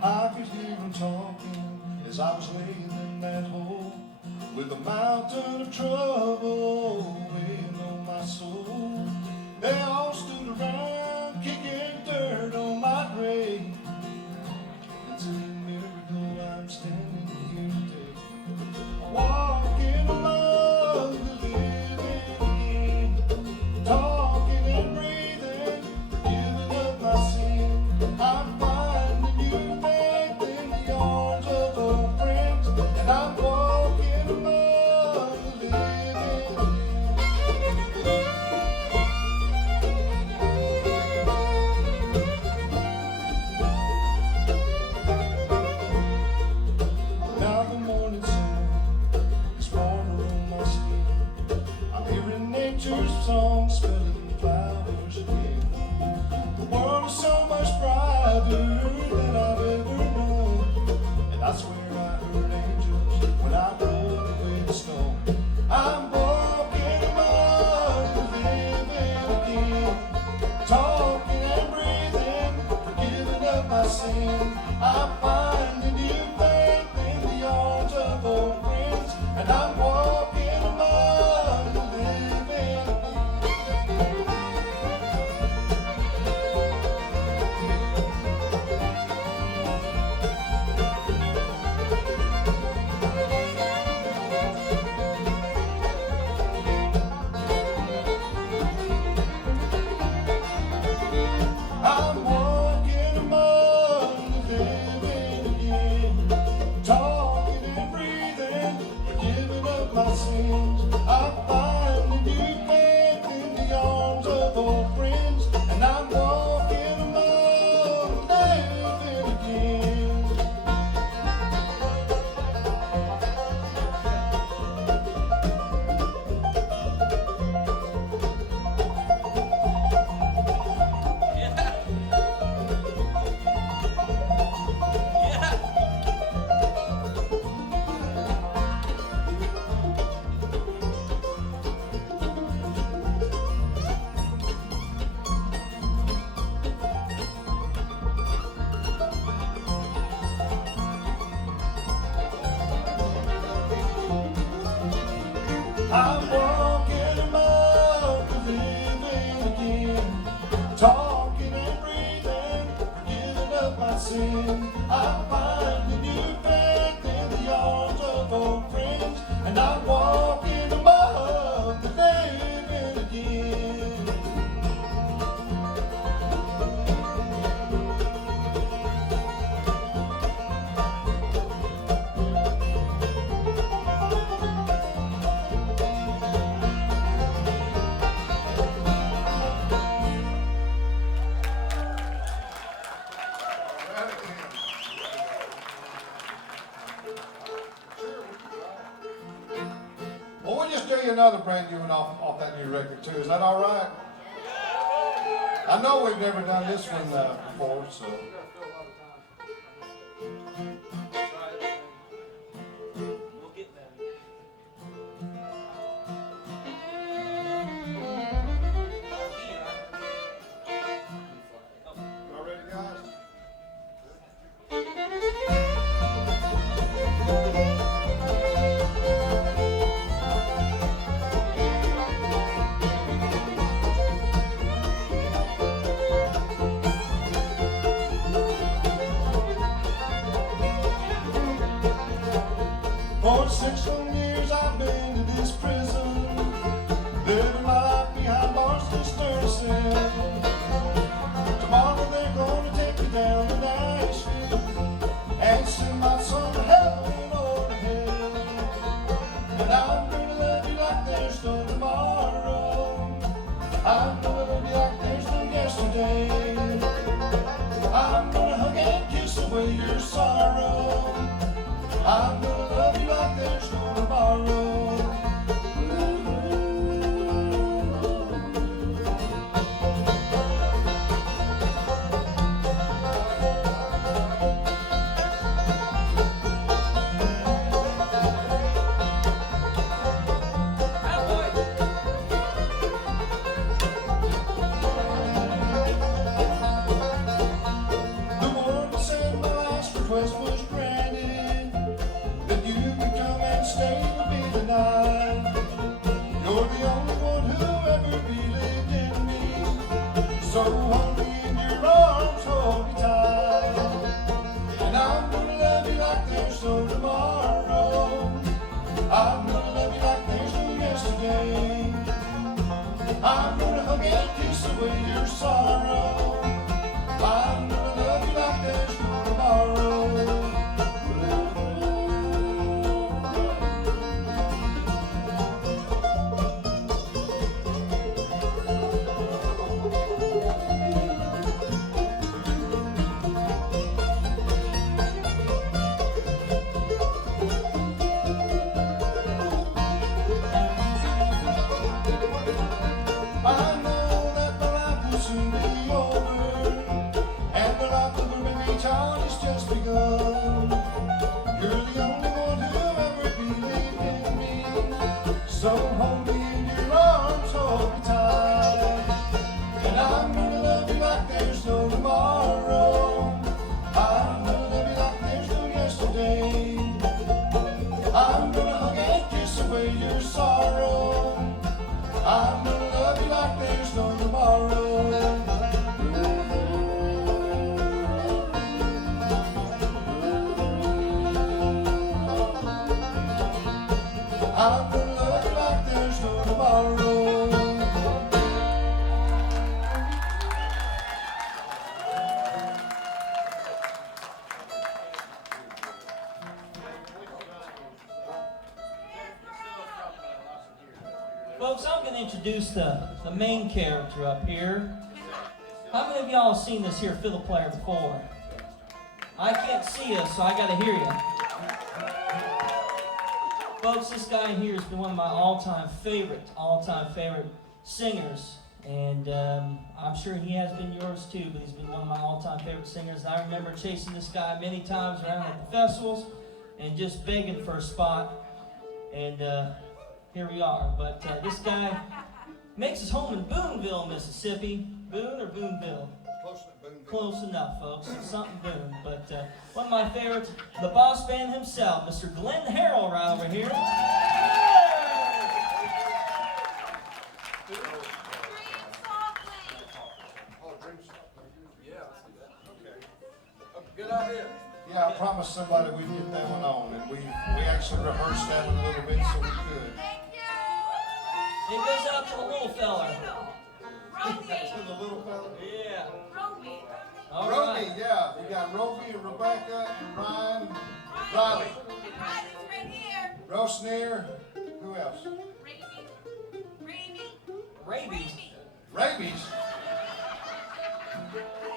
I could hear him talking as I was laying in that hole, with a mountain of trouble weighing on my soul. They all stood around kicking dirt on my grave. It's a miracle I'm standing here today, walking among the living again, talking and breathing, giving up my sin. I'm finding new faith in the arms of old friends, and I'm walking among the living again. Now the morning sun is warmer on my skin. I'm hearing nature's song, smelling flowers again. The world is so much brighter than I've ever known, and I swear I heard angels when I rolled away the stone. I'm walking among the living again, talking and breathing, forgiving of my sin. I'm finding new faith in the arms of old friends, and I'm walking among the living again. I'm walking about to living again, talking and breathing, forgiving of my sin. I find a new faith in the arms of old friends, and I'm walking about to living again. Well, we'll just do you another brand new one off that new record too. Is that all right? I know we've never done this one before, so. Y'all ready, guys? For 6 long years I've been in this prison, living my life behind bars to stir a cell. Tomorrow they're gonna take me down to Nashville and send my son to heaven or to hell. And I'm gonna love you like there's no tomorrow. I'm gonna love you like there's no yesterday. I'm gonna hug and kiss away your sorrow. I'm gonna love you like there's no tomorrow. The one that said my last request was granted, that you could come and stay with me tonight. You're the only one who ever believed in me, so hold me in your arms, hold me tight. And I'm gonna love you like there's no tomorrow. I'm gonna love you like there's no yesterday. I'm gonna hug and kiss away your sorrow. I'm gonna love you like there's no tomorrow. I know that my life will soon be over, and the life of a Ruby child has just begun. You're the only one who ever believed in me, so hold me in your arms, hold me tight. And I'm gonna love you like there's no tomorrow. I'm gonna love you like there's no yesterday. I'm gonna hug and kiss away your sorrow. I'm gonna love you like there's no tomorrow. I'm gonna love you like there's no tomorrow. Folks, I'm going to introduce the main character up here. How many of y'all have seen this here fiddle player before? I can't see you, so I got to hear you. Folks, this guy here has been one of my all-time favorite singers. And I'm sure he has been yours too, but he's been one of my all-time favorite singers. And I remember chasing this guy many times around at the festivals and just begging for a spot. And here we are. But this guy makes his home in Booneville, Mississippi. Boone or Booneville? Close enough, folks. Something Boone. But one of my favorites, the boss man himself, Mr. Glenn Harrell, right over here. somebody we'd get that one on, and we actually rehearsed that one a little bit so we could. It goes out to the little fella. To the little fella? Yeah. All Roby, right. yeah. We got Roby and Rebecca and Ryan, Riley, Rosneer. Who else? Rabies. Rabies.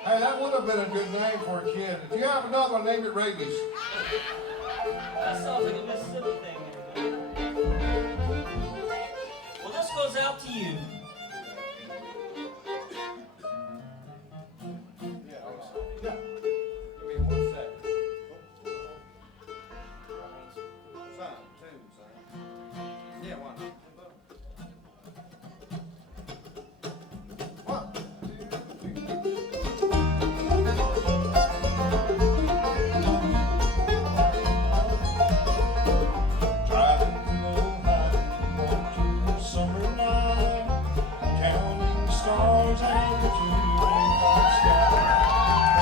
Hey, that would have been a good name for a kid. If you have another one, name it Rabies. That sounds like a Mississippi thing. Well, this goes out to you. Yeah. Give me 1 second. Son, tune, son. Yeah, one. 1, 2, 3. Driving through Ohio on to a summer night, counting the stars and the blue-and-white sky.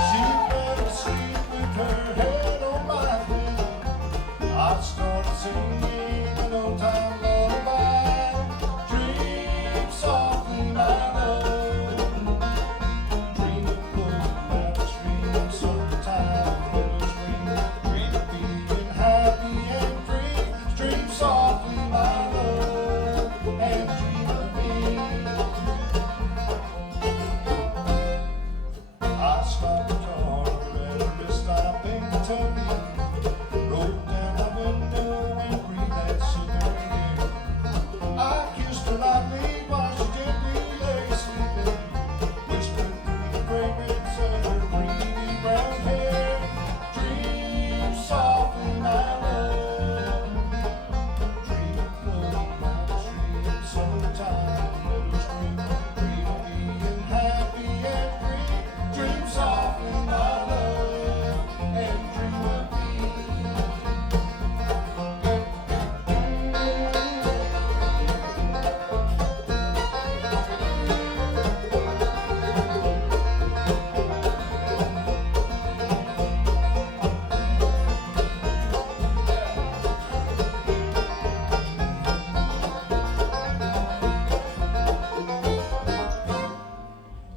She fell asleep with her head on my pillow. I started singing an old-time lullaby. Dream softly, my love. Dream of blue, that dream summertime. Dream of being happy and free. Dream softly, my love, and dream of me. I stopped the car at a rest stop in Kentucky. Rolled down the window and breathed that sugary air. I kissed her lightly while she gently lay sleeping, whispered through the fragrance of her creamy brown hair. Dream softly, my love. Dream of floating down the street in summertime. Meadows green. Dream of being happy and free. Dream softly, my love, and dream of me.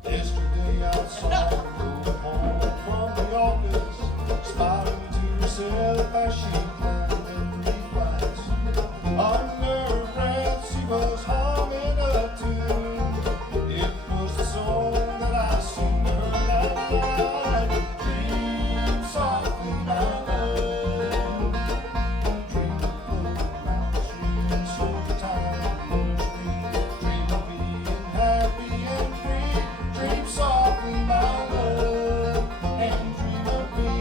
Yesterday I saw her roll home from the office, smiling to herself as she climbed every flight. Under her breath she was humming a tune. It was the song that I sung her that night. Dream softly, my love. Dream of floating down the street in summertime. Dream of being happy and free. Dream softly, my love, and dream of me.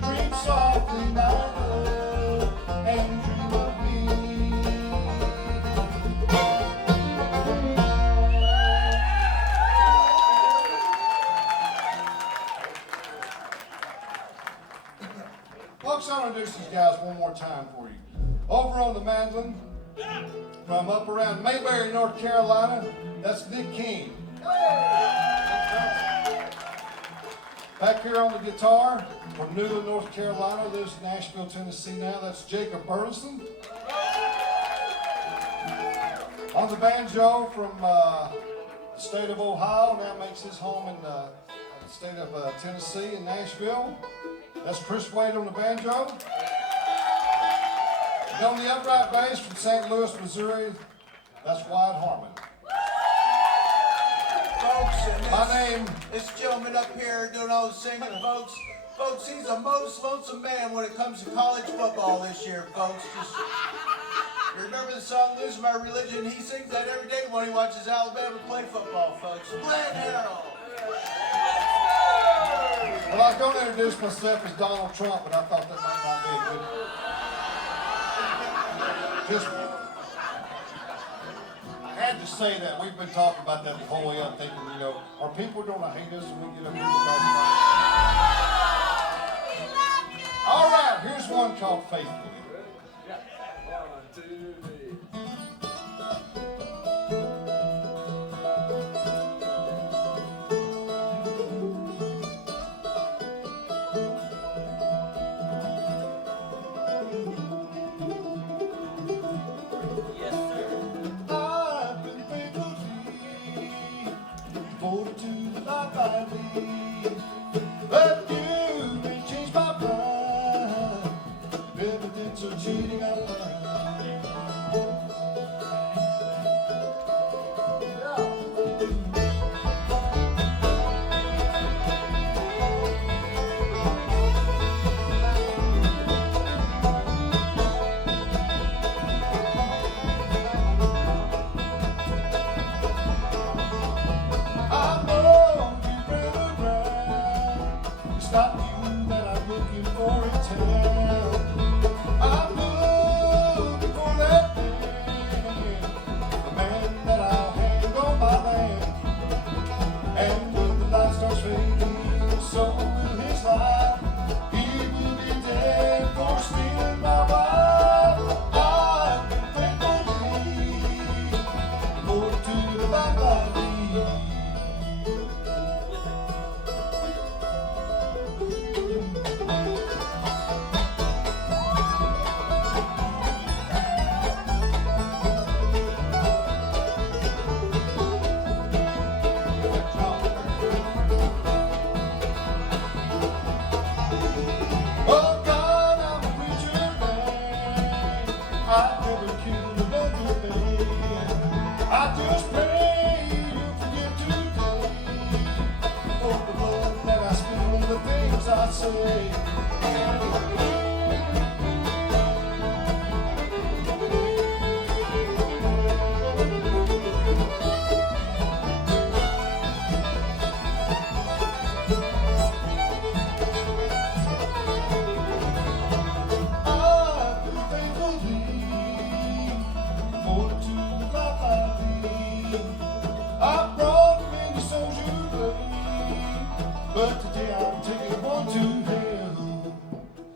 Dream softly, my love, and dream of me. Folks, I'll introduce these guys one more time for you. Over on the mandolin, from up around Mayberry, North Carolina, that's Nick King. Back here on the guitar, from Newland, North Carolina, lives in Nashville, Tennessee now, that's Jacob Burleson. On the banjo from the state of Ohio, now makes his home in the state of Tennessee in Nashville. That's Chris Wade on the banjo. And on the upright bass from St. Louis, Missouri, that's Wyatt Harmon. Folks, and My name, this gentleman up here doing all the singing, folks. Folks, he's the most lonesome man when it comes to college football this year, folks. Just, you remember the song "Lose My Religion"? He sings that every day when he watches Alabama play football, folks. Glenn Harrell. well, I was going to introduce myself as Donald Trump, but I thought that might not be good. Just, I had to say that. We've been talking about that the whole way up, thinking, you know, are people going to hate us when we get up here and talk about it? All right, here's one called Faithfully. 1, 2, 3. waiting up line. I know you'd rather drive. It's not you that I'm looking for in town. I'm looking for that man, the man that I'll hang on my land. And when the light starts fading, so will his life. He will be dead for stealing my wife. I've been faithfully devoted to the life I lead. Oh God, I'm a preacher man. I never killed another man. I just pray you forget today for the blood that I spill and the things I say. I've been faithfully devoted to the life I lead. I brought many souls your way, but today I'm taking one to hell.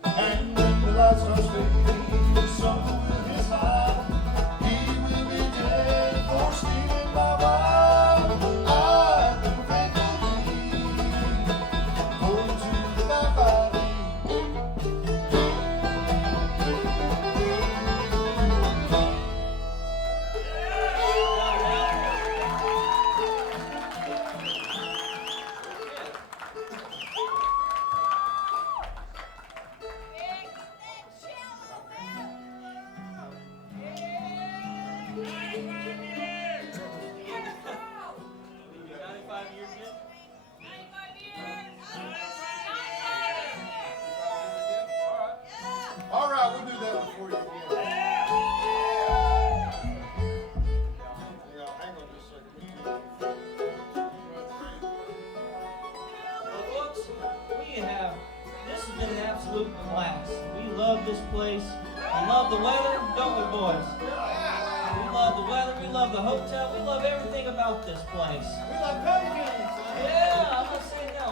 And when the light starts fading, so will his life. He will be dead for stealing my wife. I've been faithfully devoted to the life I lead. All right, we'll do that one for you again. Hang on just a second. Well, folks, this has been an absolute blast. We love this place. We love the weather, don't we, boys? We love the weather, we love the hotel, we love everything about this place. We love pumpkins. Yeah, I'm not saying no.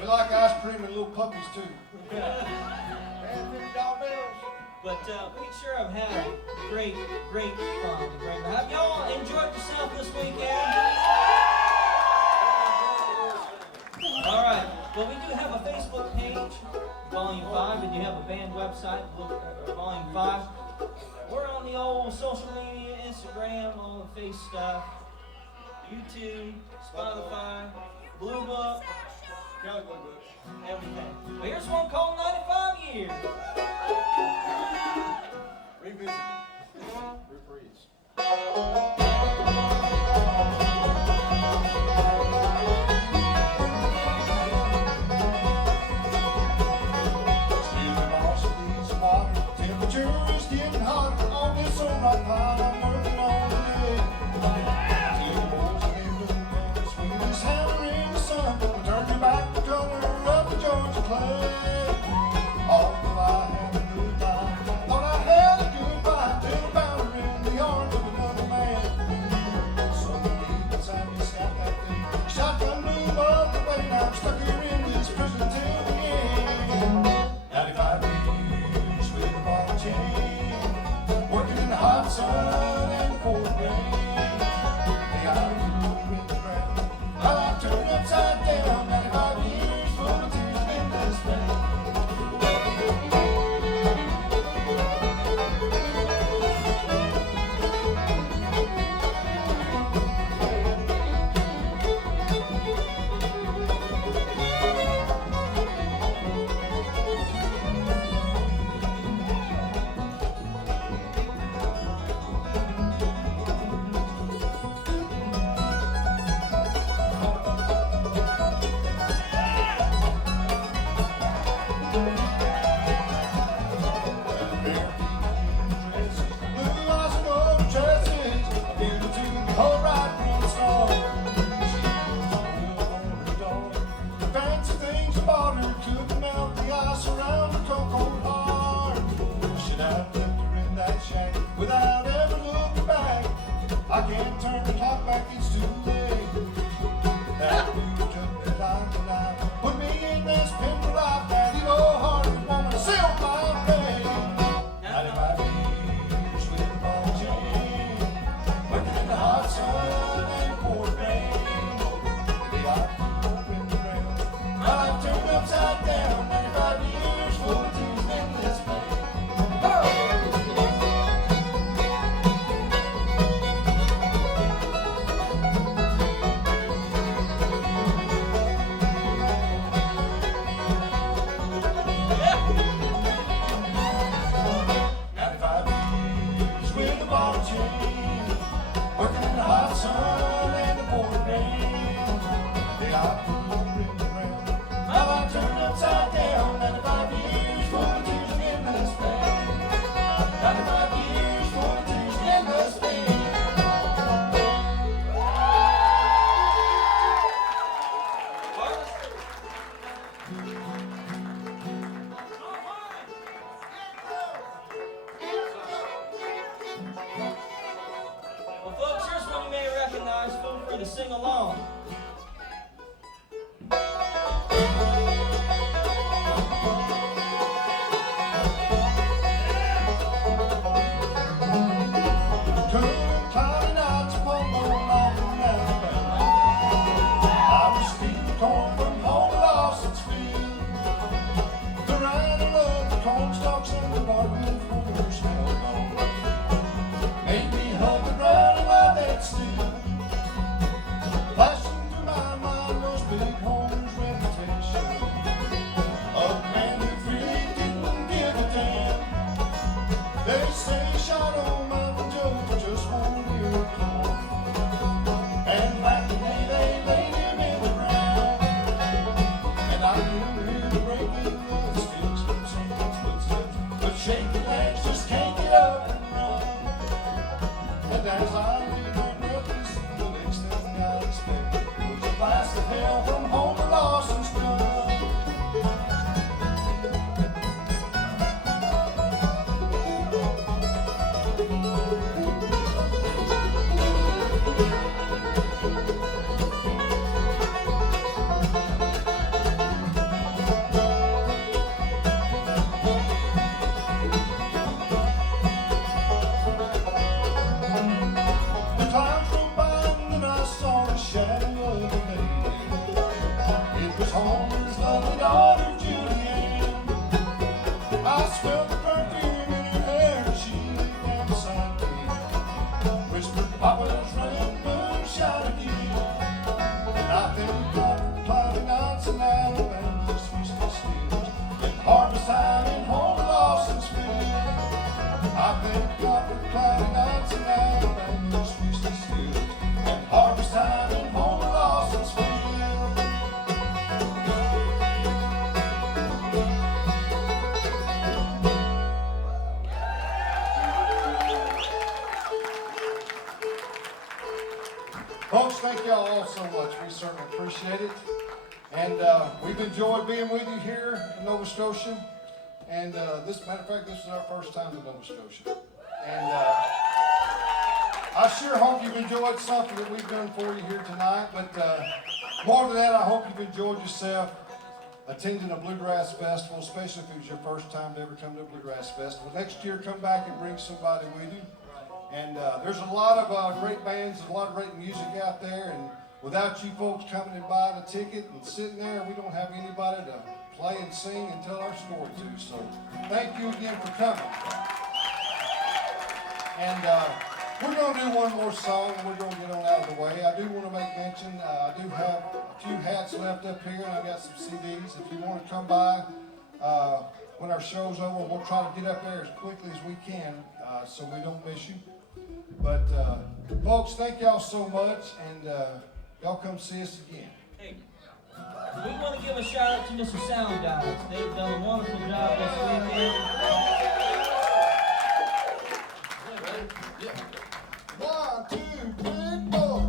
We like ice cream and little puppies too. And $50 bills. But we sure have had great fun. Have y'all enjoyed yourself this weekend? All right. Well, we do have a Facebook page, Volume 5. We do have a band website, Volume 5. We're on the old social media, Instagram, all the face stuff, YouTube, Spotify, Blue Book, everything. But here's one called 95 Years. Revisit. Reprise. Excuse me, boss, I need some water. Temperature is getting hotter on this old rock pile I'm working on today. Till the boys in England and swinging his hammer in the sun. Will turn you back the color of the Georgia clay. Although I had a good time, thought I had a good fight till I found her in the arms of another man. Suddenly, inside me snapped that thing. Shotgun blew up the way. Now I'm stuck here in this prison till the end. 95 years with a ball chain, working in the hot sun and the cold rain. Hey, I grew in the ground, my life turned upside down. 95 years full of tears in this pain. free to sing along. Climbing out to Pomo along the mountain. I was stealing corn from home at Lawson's field. The rider of the corn stalks and the bargain for the smell gone. Made me hold the ground and my head still. Flashing through my mind was Big Homer's reputation. A man who really didn't give a damn. They say shot on Mountain Joe just won't hear a call. And like the day they laid him in the ground. And I knew hear the breaking of the sticks from someone's footsteps. But shaky legs just can't get up and run. And as I lay there breathless, the next thing I expected was a blast of hell from Homer Lawson's gun. The clouds rolled by and I saw the shadow of a lady. It was Homer's lovely daughter, Julianne. I smelled the perfume in her hair as she lay down beside me. Whispered, Papa's running moonshine again. And I thank God for cloudy nights and Alabama's feasting steers. And harvest time in Homer Lawson's field. I thank God for cloudy nights and Alabama's feasting steers. And harvest time in Homer Lawson's field. Folks, thank y'all all so much. We certainly appreciate it. And we've enjoyed being with you here in Nova Scotia. And matter of fact, this is our first time in Nova Scotia. And I sure hope you've enjoyed something that we've done for you here tonight. But more than that, I hope you've enjoyed yourself attending a Bluegrass Festival, especially if it was your first time to ever come to a Bluegrass Festival. Next year, come back and bring somebody with you. And there's a lot of great bands, a lot of great music out there. And without you folks coming and buying a ticket and sitting there, we don't have anybody to play and sing and tell our story to. So thank you again for coming. And we're going to do one more song and we're going to get on out of the way. I do want to make mention, I do have a few hats left up here and I've got some CDs. If you want to come by when our show's over, we'll try to get up there as quickly as we can so we don't miss you. But folks, thank y'all so much and y'all come see us again. Hey, we want to give a shout out to Mr. Sound Guys. They've done a wonderful job this weekend. 1, 2, 3, 4.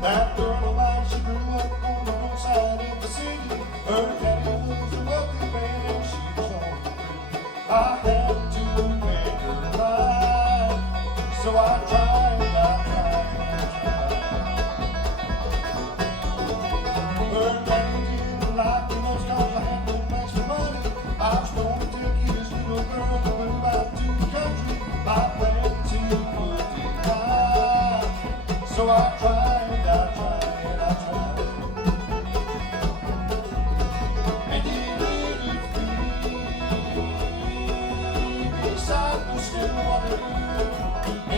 That girl of mine, she grew up on the north side of the city. Her daddy was a wealthy man and she was on the creek. I had to make her mine, so I tried, I tried, I tried. Her daddy didn't like me much 'cause I had no plans for money. I was going to take his little girl to move out to the country. My plan to put it right, so I tried. And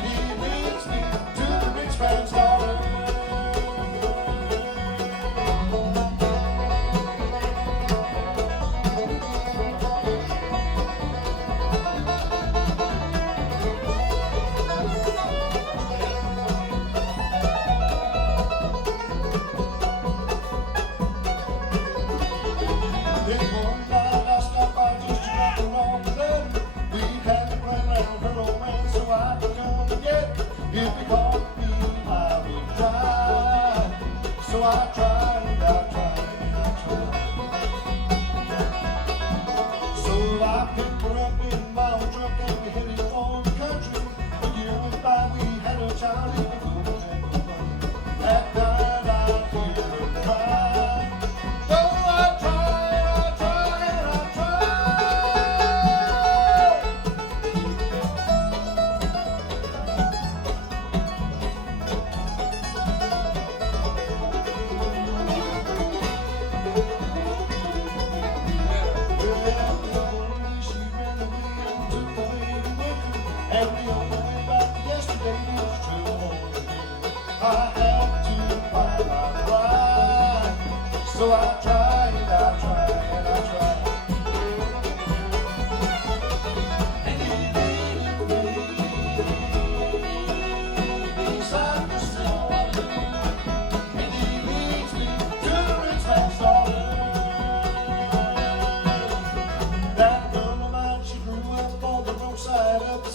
he leads me to the rich man's daughter. Then one night I stopped by just to write her on the letter. We had to plan around her romance, so I could come and get her if you called me my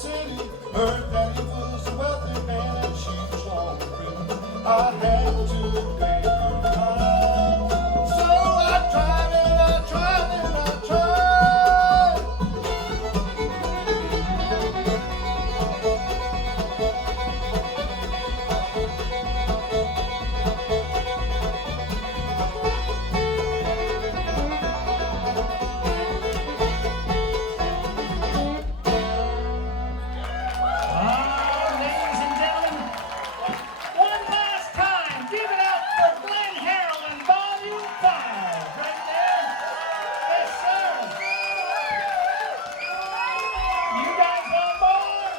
city. Her daddy was a wealthy man and she was long and pretty. I had to pay her time. So I tried and I tried and I tried. Ladies and gentlemen, one last time, give it up for Glenn Harrell and Volume 5. Right there. Yes, sir. You guys want more?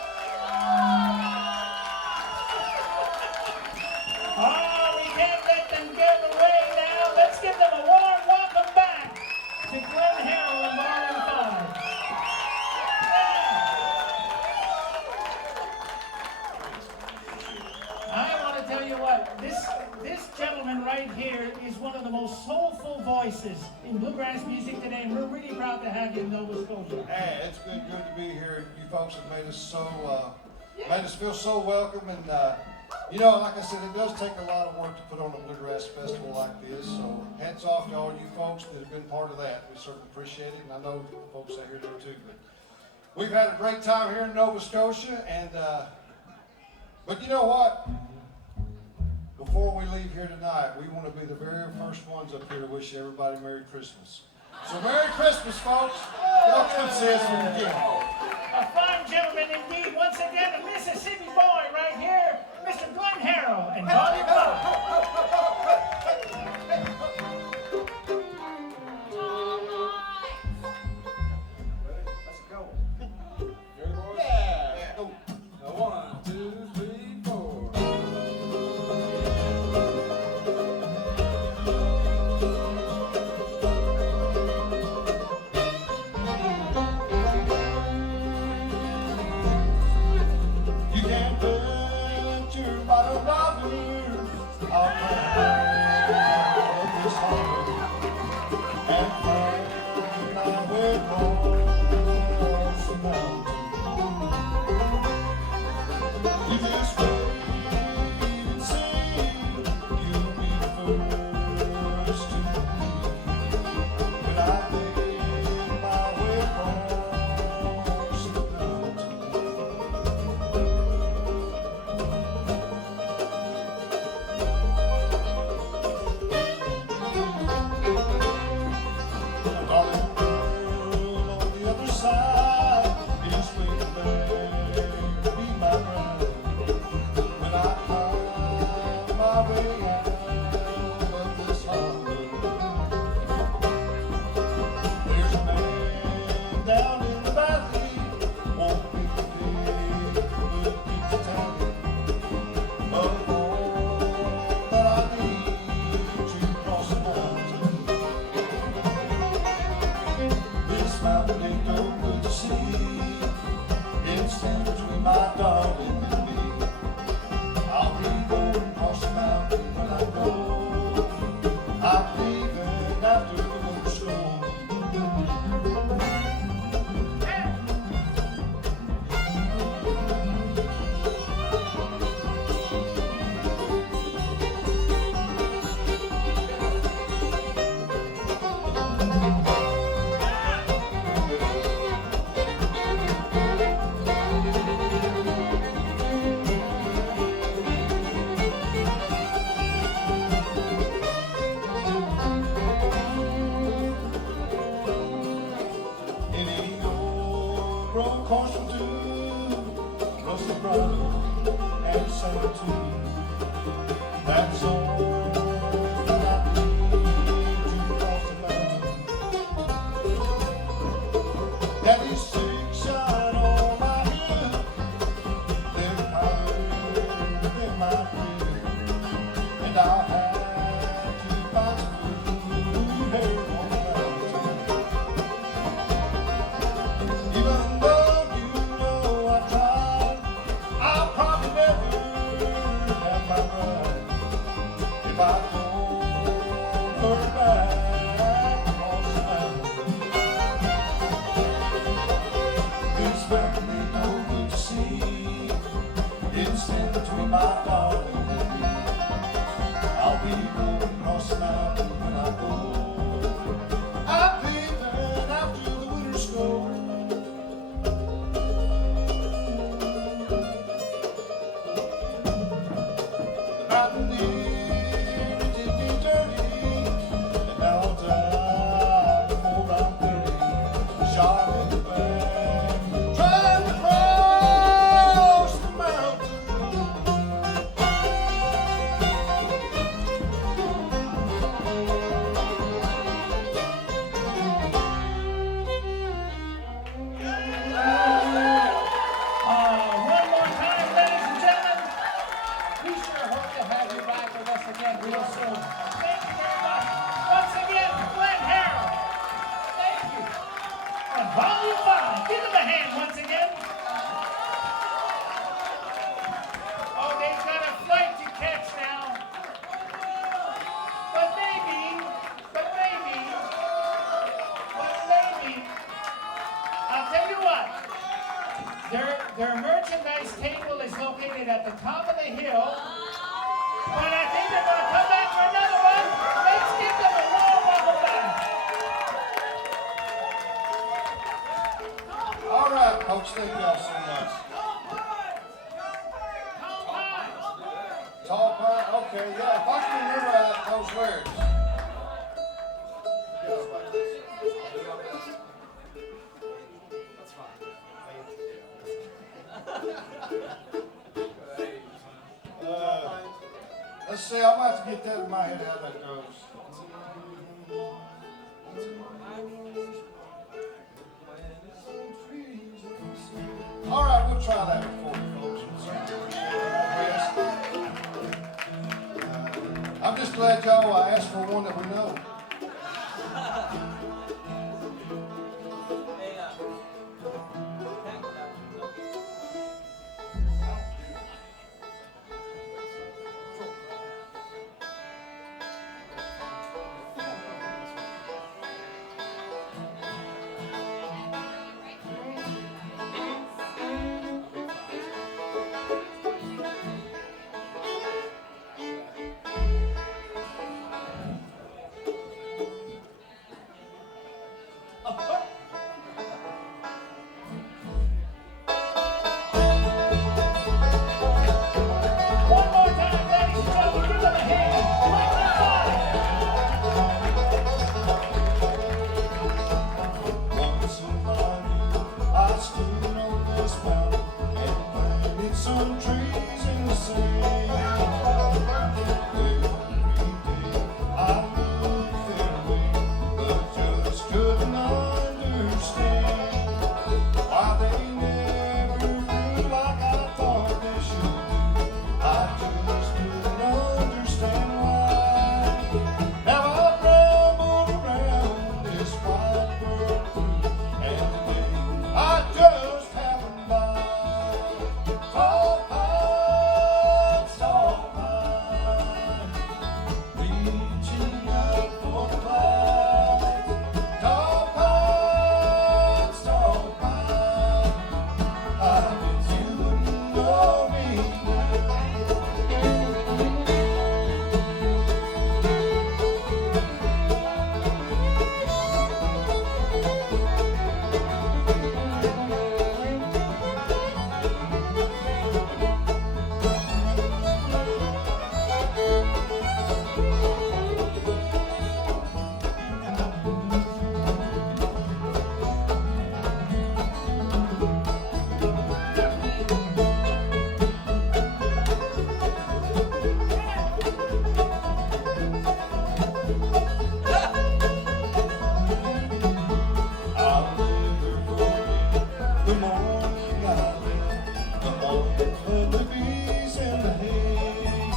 Oh, we can't let them get away now. Let's give them a warm welcome back to Glenn Harrell and Volume 5. I want to tell you what, this gentleman right here is one of the most soulful voices in bluegrass music today, and we're really proud to have you in Nova Scotia. Hey, it's been good to be here. You folks have made us feel so welcome, and you know, like I said, it does take a lot of work to put on a bluegrass festival like this. So hats off to all you folks that have been part of that. We certainly appreciate it, and I know the folks out here do too. But we've had a great time here in Nova Scotia, and but you know what? Before we leave here tonight, we want to be the very first ones up here to wish everybody Merry Christmas. So Merry Christmas, folks. Y'all come see us when you get A fine gentleman indeed. Once again, a Mississippi boy right here, Mr. Glenn Harrell and Volume 5. Let's go. Ready, boys? Yeah. Go. Now, 1, 2, 3, 4. You can't put your bottle dollar on this harbor and find my way across the mountain. You just wait and see, you'll be the first to be when I make my way across the mountain. Darling girl on the other side is waiting there to be my bride. When I climb my way out of this harbor, there's a man down in the valley, won't be the big, but keep the tally of all that I need to cross the mountain. This mountain ain't no good to see. It stands between my darling and me. I'll be going across the mountain when I go. I'm leaving after the storm. It ain't no road caution to Rusty Brother and Santa too. That's all that I need to cross the mountain. Daddy's six shine on my head. They're higher than my feet, and I'll have to find some blue hair on the mountain. Even though you know I tried, I'll probably never have my bride. my darling day. I'll be going across the mountain when I go. I'm leaving after the winter snow. Mountain deer did me dirty, and now I'm down before I'm 30. Shot in the back, trying to cross the mountain. One more time, ladies and gentlemen. We sure hope to have you back with us again real soon. Thank you very much. Once again, Glenn Harrell. Thank you. And Volume 5. Give them a hand once again. Oh, they've got a flight to catch now. But maybe, I'll tell you what. Their merchandise table is located at the top of the hill. But I think they're going to come back for another one. Let's give them a warm welcome back. All right, folks, thank y'all so much. Tall pine, okay, yeah, if I can remember those words. Let's see, I'm about to get that in my head how that goes. All right, we'll try that before we folks. I'm just glad y'all asked for one that we know. One more time, ladies and gentlemen. Give them a hand. Once upon I stood on this mountain and planted some trees in the sand. Every day I looked their way, but just couldn't understand why they never grew like I thought they should. I just couldn't understand why. Now I've rambled around this wide world through, and today I just haven't lied. Tall pines, reaching up for the clouds. Tall pines, I bet you wouldn't know me now. I'll never forget the morning I left, the morning of the bees and the hay.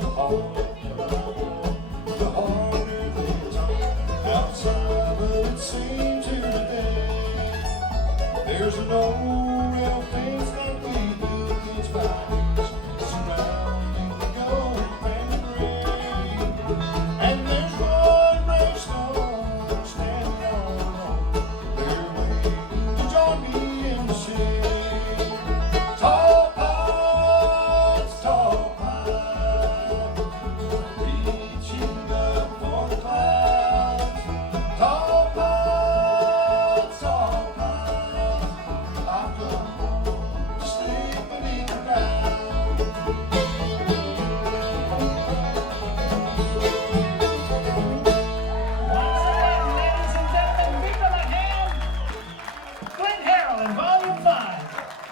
The harder I walked, the harder they talked, outside but it seemed to today. There's an old real fence